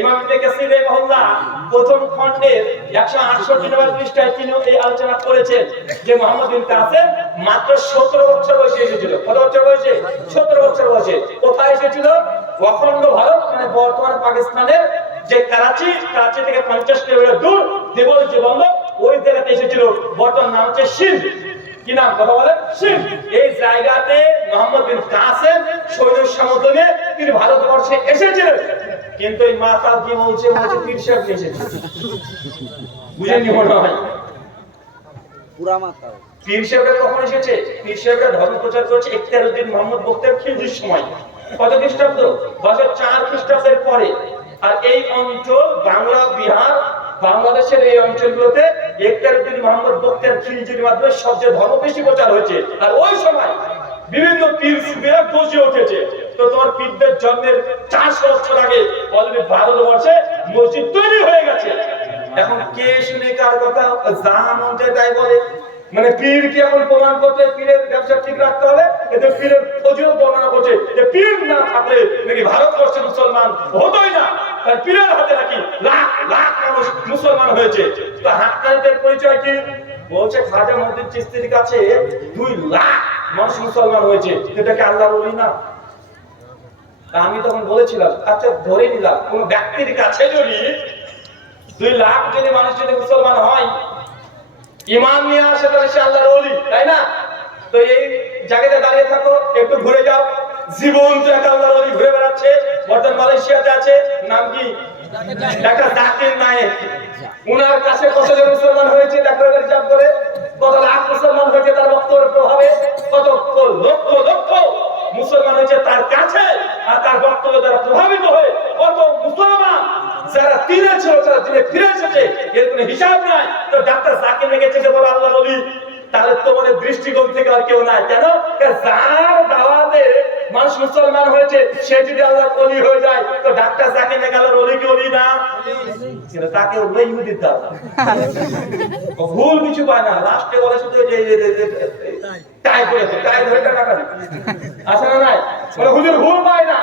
ইমাম ইবনে কাসির রাহিমাহুল্লাহ প্রথম খণ্ডের 168 নম্বর পৃষ্ঠায় তিনি এই আলোচনা করেছেন যে মুহাম্মদ বিন কাসিম মাত্র 17 বছর বয়সে এসেছিল। কত বছর বয়সে? 17 বছর বয়সে। কোথায় এসেছিল? অখণ্ড ভারত, মানে বর্তমান পাকিস্তানের যে করাচি থেকে 50 কিলোমিটার দূর দেবল যে বন্দর, ওই জায়গাতে এসেছিল। বর্তমান নাম হচ্ছে সিন্ধ। কি নাম? কথা বলেন। সিন্ধ। এই জায়গাতে মুহাম্মদ বিন কাসিম সৈন্য সমর্থনে তিনি ভারতবর্ষে এসেছিলেন। কিন্তু এই মাতাল কি বলছে? পীর সাহেব এসেছে। বুঝেননি মনে হয়? পুরা মাতাল। পীর সাহেবরা কখন এসেছে? পীর সাহেবরা ধর্ম প্রচার করেছে ইখতিয়ারউদ্দিন মোহাম্মদ বখতিয়ার খিলজির সময়। কত খ্রিস্টাব্দ? 4 খ্রিস্টাব্দের পরে। আর এই অঞ্চল বাংলা, বিহার, বাংলাদেশের এই অঞ্চলগুলোতে ইখতিয়ারউদ্দিন মোহাম্মদ বখতিয়ার খিলজির মাধ্যমে সবচেয়ে ধর্ম বেশি প্রচার হয়েছে। আর ওই সময় বিভিন্ন পীর সুফিরা গজে উঠেছে। তো তোমার পীরদের জন্মের 400 বছর আগে অলরেডি ভারতবর্ষে মসজিদ তৈরি হয়ে গেছে। এখন কে শুনে কার কথা? যা মন চায় তাই বলে। মানে পীর কি এখন প্রমাণ করতে পীরের ব্যবসা ঠিক রাখতে হবে? এতে পীরের ফজিলত বর্ণনা করছে যে পীর না থাকলে নাকি ভারতবর্ষে মুসলমান হতোই না। তার পীরের হাতে নাকি লাখ লাখ মানুষ মুসলমান হয়েছে। তো হাক্কানিদের পরিচয় কি? বলছে খাজা মঈনুদ্দিন চিশতির কাছে 2 লাখ মানুষ মুসলমান হয়েছে। এটা কি আল্লাহর ওলি না? আমি তখন বলেছিলাম, আচ্ছা ধরে নিলাম কোন ব্যক্তির কাছে যদি 2 লাখ যদি মানুষ যদি মুসলমান হয়, ঈমান নিয়ে আসে, তাহলে সে আল্লাহর ওলি, তাই না? তো এই জায়গাতে দাঁড়িয়ে থাকো, একটু ঘুরে যাও। জীবন্ত এক আল্লাহর ওলি ঘুরে বেড়াচ্ছে, বর্তমান মালয়েশিয়াতে আছে। নাম কি? ডাক্তার জাকির নায়েক। উনার কাছে কতজন মুসলমান হয়েছে দেখো এবার হিসাব করে। কত লাখ মুসলমান হয়েছে তার বক্তব্যের প্রভাবে। কত লক্ষ লক্ষ মুসলমান হয়েছে তার কাছে আর তার বক্তব্য দ্বারা প্রভাবিত হয়ে। কত মুসলমান যারা তীরে ছিল তারা দিনে ফিরে এসেছে, এর কোনো হিসাব নাই। তো ডাক্তার জাকির নায়েক যে বলে আল্লাহর ওলি, তাহলে তোমাদের দৃষ্টিকোণ থেকে আর কেউ নাই। কেন? যার দাওয়াতে মানুষ মুসলমান হয়েছে সে যদি আল্লাহর ওলি হয়ে যায়, তো ডাক্তার জাকির নায়েক আল্লাহর ওলি কি ওলি না? কিন্তু তাকে ওই ইহুদির দাওয়া ভুল কিছু পায় না। লাস্টে বলে শুধু যে টাই করেছে, টাই ধরে টাকা নেই। আছে না নাই? বলে হুজুর ভুল পায় না,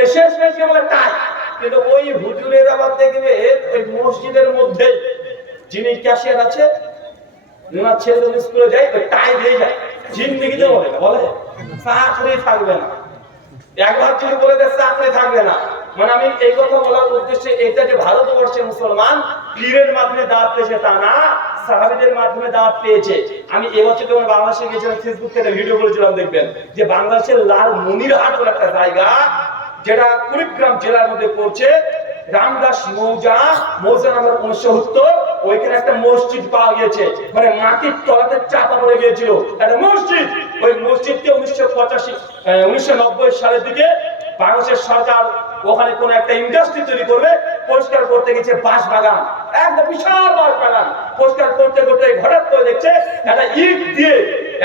এই শেষ মেশকে বলে টাই। কিন্তু ওই হুজুরের আবার দেখবে ওই মসজিদের মধ্যে যিনি ক্যাশিয়ার আছে, ওনার ছেলে স্কুলে যায়, ওই টাই দিয়ে যায়। জিন্দেগিতে বলে না, বলে চাকরি থাকবে না। একবার যদি বলে দেয় চাকরি থাকবে না, মানে আমি এই কথা বলার উদ্দেশ্যে এটা যে ভারতবর্ষে মুসলমান পীরের মাধ্যমে দাওয়াত পেয়েছে তা না, সাহাবীদের মাধ্যমে দাওয়াত পেয়েছে। আমি এবছর যখন বাংলাদেশে গিয়েছিলাম, ফেসবুক থেকে ভিডিও করেছিলাম, দেখবেন যে বাংলাদেশের লাল মনিরহাট বলে একটা জায়গা, যেটা কুড়িগ্রাম জেলার মধ্যে পড়ছে, রামদাস মৌজা নাম্বার 69, ওইখানে একটা মসজিদ পাওয়া গিয়েছে। মানে মাটির তলাতে চাপা পড়ে গিয়েছিল একটা মসজিদ। ওই মসজিদকে 1990 সালের দিকে বাংলাদেশের সরকার ওখানে কোন একটা ইন্ডাস্ট্রি তৈরি করবে, পরিষ্কার করতে গেছে বাঁশ বাগান, একদম বিশাল বাঁশ বাগান। পরিষ্কার করতে করতে হঠাৎ করে দেখছে একটা ইট দিয়ে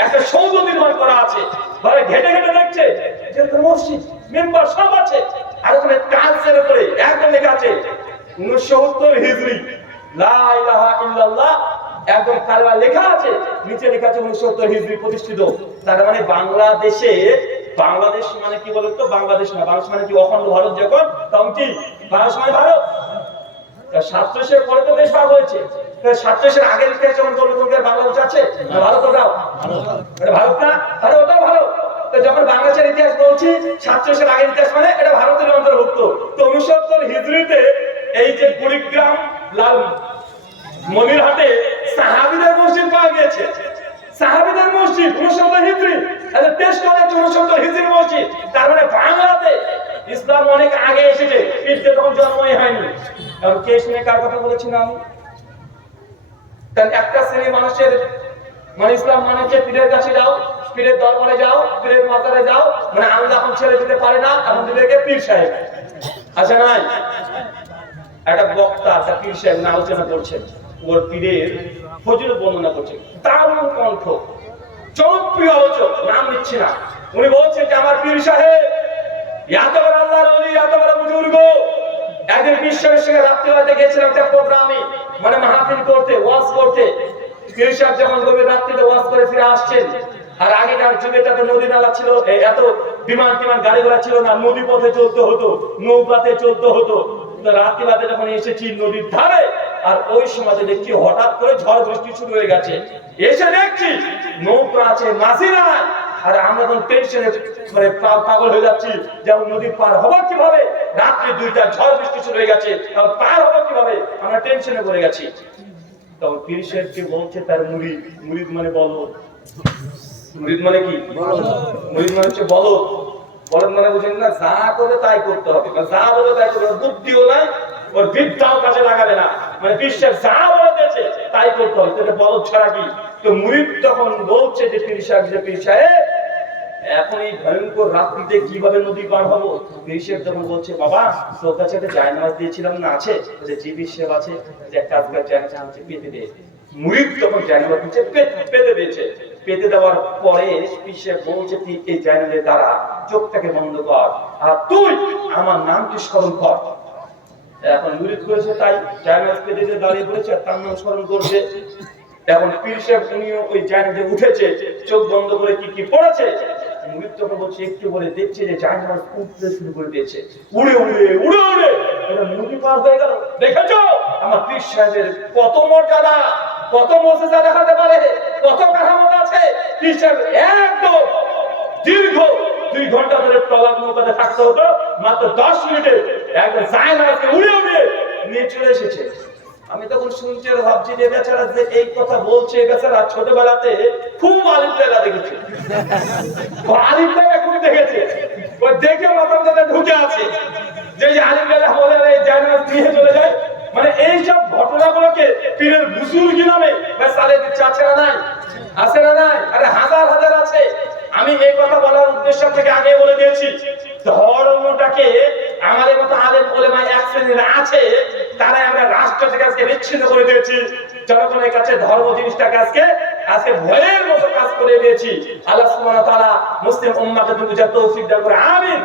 একটা সৌধ নির্মাণ করা আছে। ঘরে ঘেটে ঘেটে দেখছে যে মসজিদ মেম্বার সব আছে, আর ওখানে কাঁচের উপরে একদম লেখা আছে 69 হিজরি, লা ইলাহা ইল্লাল্লাহ, একদম কালমা লেখা আছে, নিচে লেখা আছে 69 হিজরি প্রতিষ্ঠিত। তার মানে বাংলাদেশে, বাংলাদেশ মানে কি বলতো? বাংলাদেশ না, বাংলাদেশ মানে কি অখণ্ড ভারত। যখন তখন কি বাংলাদেশ মানে ভারত। 47 পরে তো দেশ ভাগ হয়েছে। 47 আগের ইতিহাস যখন বলবো তোমাদের বাংলাদেশ আছে না ভারত? ওটাও এটা ভারত না? আরে ওটাও ভারত। তো যখন বাংলাদেশের ইতিহাস বলছি 47 আগের ইতিহাস মানে এটা ভারতের অন্তর্ভুক্ত। তো 69 হিজরিতে এই যে কুড়িগ্রাম লাল মনিরহাটে সাহাবীদের মসজিদ পাওয়া গিয়েছে। সাহাবীদের মসজিদ 69 হিজরি, তাহলে টেস্ট করে 69 হিজরি মসজিদ। তার মানে বাংলাতে ইসলাম অনেক আগে এসেছে, পীরদের তখন জন্মই হয়নি। আর কে শুনে কার কথা বলেছি না আমি? তাহলে একটা শ্রেণী মানুষের মানে ইসলাম মানে যে পীরের কাছে যাও, পীরের দরবারে যাও, পীরের মাজারে যাও, মানে আল্লাহ এখন ছেড়ে দিতে পারে না, এখন দিকে পীর সাহেব আচ্ছা নাই। একটা বক্তা একটা পীর সাহেব আলোচনা করছেন, ওর পীরের ফজিলত বর্ণনা করছেন, দারুণ কণ্ঠ। জনপ্রিয় আলোচক, নাম নিচ্ছি না, উনি বলছেন যে আমার পীর সাহেব এত বড় আল্লাহর ওলি, এত বড় বুজুর্গ, একদিন পীর সাহেবের সঙ্গে রাত্রিবেলাতে গেছিলাম একটা প্রোগ্রামে, মানে মাহফিল করতে, ওয়াজ করতে। পীর সাহেব যখন গভীর রাত্রিতে ওয়াজ করে ফিরে আসছেন, আর আগেকার যুগে তো নদী নালা ছিল, এত বিমান টিমান গাড়ি ঘোড়া ছিল না, নদী পথে চলতে হতো, নৌকাতে চলতে হতো। রাত্রিবেলাতে যখন এসেছি নদীর ধারে, আর ওই সময় দেখছি হঠাৎ করে ঝড় বৃষ্টি শুরু হয়ে গেছে। এসে দেখছি নৌকা আছে, মাঝি নাই, আর আমরা তখন টেনশনে মানে পাগল হয়ে যাচ্ছি, যেমন নদী পার হবো কিভাবে, রাত্রি 2টা ঝড় বৃষ্টি শুরু হয়ে গেছে, পার হবো কিভাবে, আমরা টেনশনে পড়ে গেছি। তখন পীর সাহেবকে বলছে তার মুরিদ, মুরিদ মানে বলো, মুরিদ মানে কি, মুরিদ মানে হচ্ছে বলো, বলদ মানে বুঝেন না, যা করে তাই করতে হবে, যা বলে তাই করতে হবে, বুদ্ধিও নাই, ওর বিদ্যাও কাজে লাগাবে না, মানে বিশ্বের যা বলেছে তাই করতে হবে, এটা বলদ ছাড়া কি। তো মুরিদ তখন বলছে যে পীর সাহেব, যে পীর সাহেব এখন এই ভয়ঙ্কর রাত্রিতে কিভাবে নদী পার হবো। পীর সাহেব তখন বলছে বাবা তোর কাছে একটা জায়নামাজ দিয়েছিলাম না, আছে? যে জি পীর সাহেব আছে, যে একটা আজকাল জায়নামাজ আছে, পেতে দিয়ে। মুরিদ তখন জায়নামাজ দিচ্ছে, পেতে দিয়েছে। পেতে দেওয়ার পরে পীর সাহেব বলছে তুই এই জায়নামাজের দ্বারা চোখটাকে বন্ধ কর, আর তুই আমার নামকে স্মরণ কর। এখন মুরিদ করেছে তাই, জায়নামাজ পেতে দিয়ে দাঁড়িয়ে পড়েছে, আর তার নাম স্মরণ করছে। এখন পীর সাহেব উনিও ওই জায়নামাজে উঠেছে, চোখ বন্ধ করে কি কি পড়েছে। মুরিদ তখন বলছে একটু বলে দেখছে যে জায়নামাজ উঠতে শুরু করে দিয়েছে, উড়ে উড়ে উড়ে উড়ে এটা নদী পার হয়ে গেল। দেখেছো আমার পীর সাহেবের কত মর্যাদা, কত মুজিজা দেখাতে পারে, কত কারামত আছে। পীর সাহেব একদম দীর্ঘ 2 ঘন্টা ধরে টলাক নৌকাতে থাকতে হতো, মাত্র 10 মিনিটে একদম জায়নামাজকে উড়ে উড়ে নিয়ে চলে এসেছে। আমি তখন শুনছি আর ভাবছি যে বেচারা যে এই কথা বলছে, বেচারা ছোটবেলাতে খুব আলিম লেলা দেখেছে, আলিম লেলা খুব দেখেছে, ও দেখে মাথার মধ্যে ঢুকে আছে যে আলিম লেলা বলে জায়নামাজ নিয়ে চলে যায়। মানে এইসব ঘটনাগুলোকে পীরের বুজুর্গি নামে চালিয়ে দিচ্ছে, আছে না নাই, আছে না নাই, আরে হাজার হাজার আছে। আমি এই কথা বলার উদ্দেশ্য থেকে আগে বলে দিয়েছি, ধর্মটাকে আমাদের মতো আলেম ওলেমা এক শ্রেণীর আছে, তারাই আমরা রাষ্ট্র থেকে আজকে বিচ্ছিন্ন করে দিয়েছি। জনগণের কাছে ধর্ম জিনিসটাকে আজকে ভয়ের মতো কাজ করে দিয়েছি। আল্লাহ সুবহানাহু ওয়া তাআলা মুসলিম উম্মাহকে বুঝার তৌফিক দান করে, আমিন।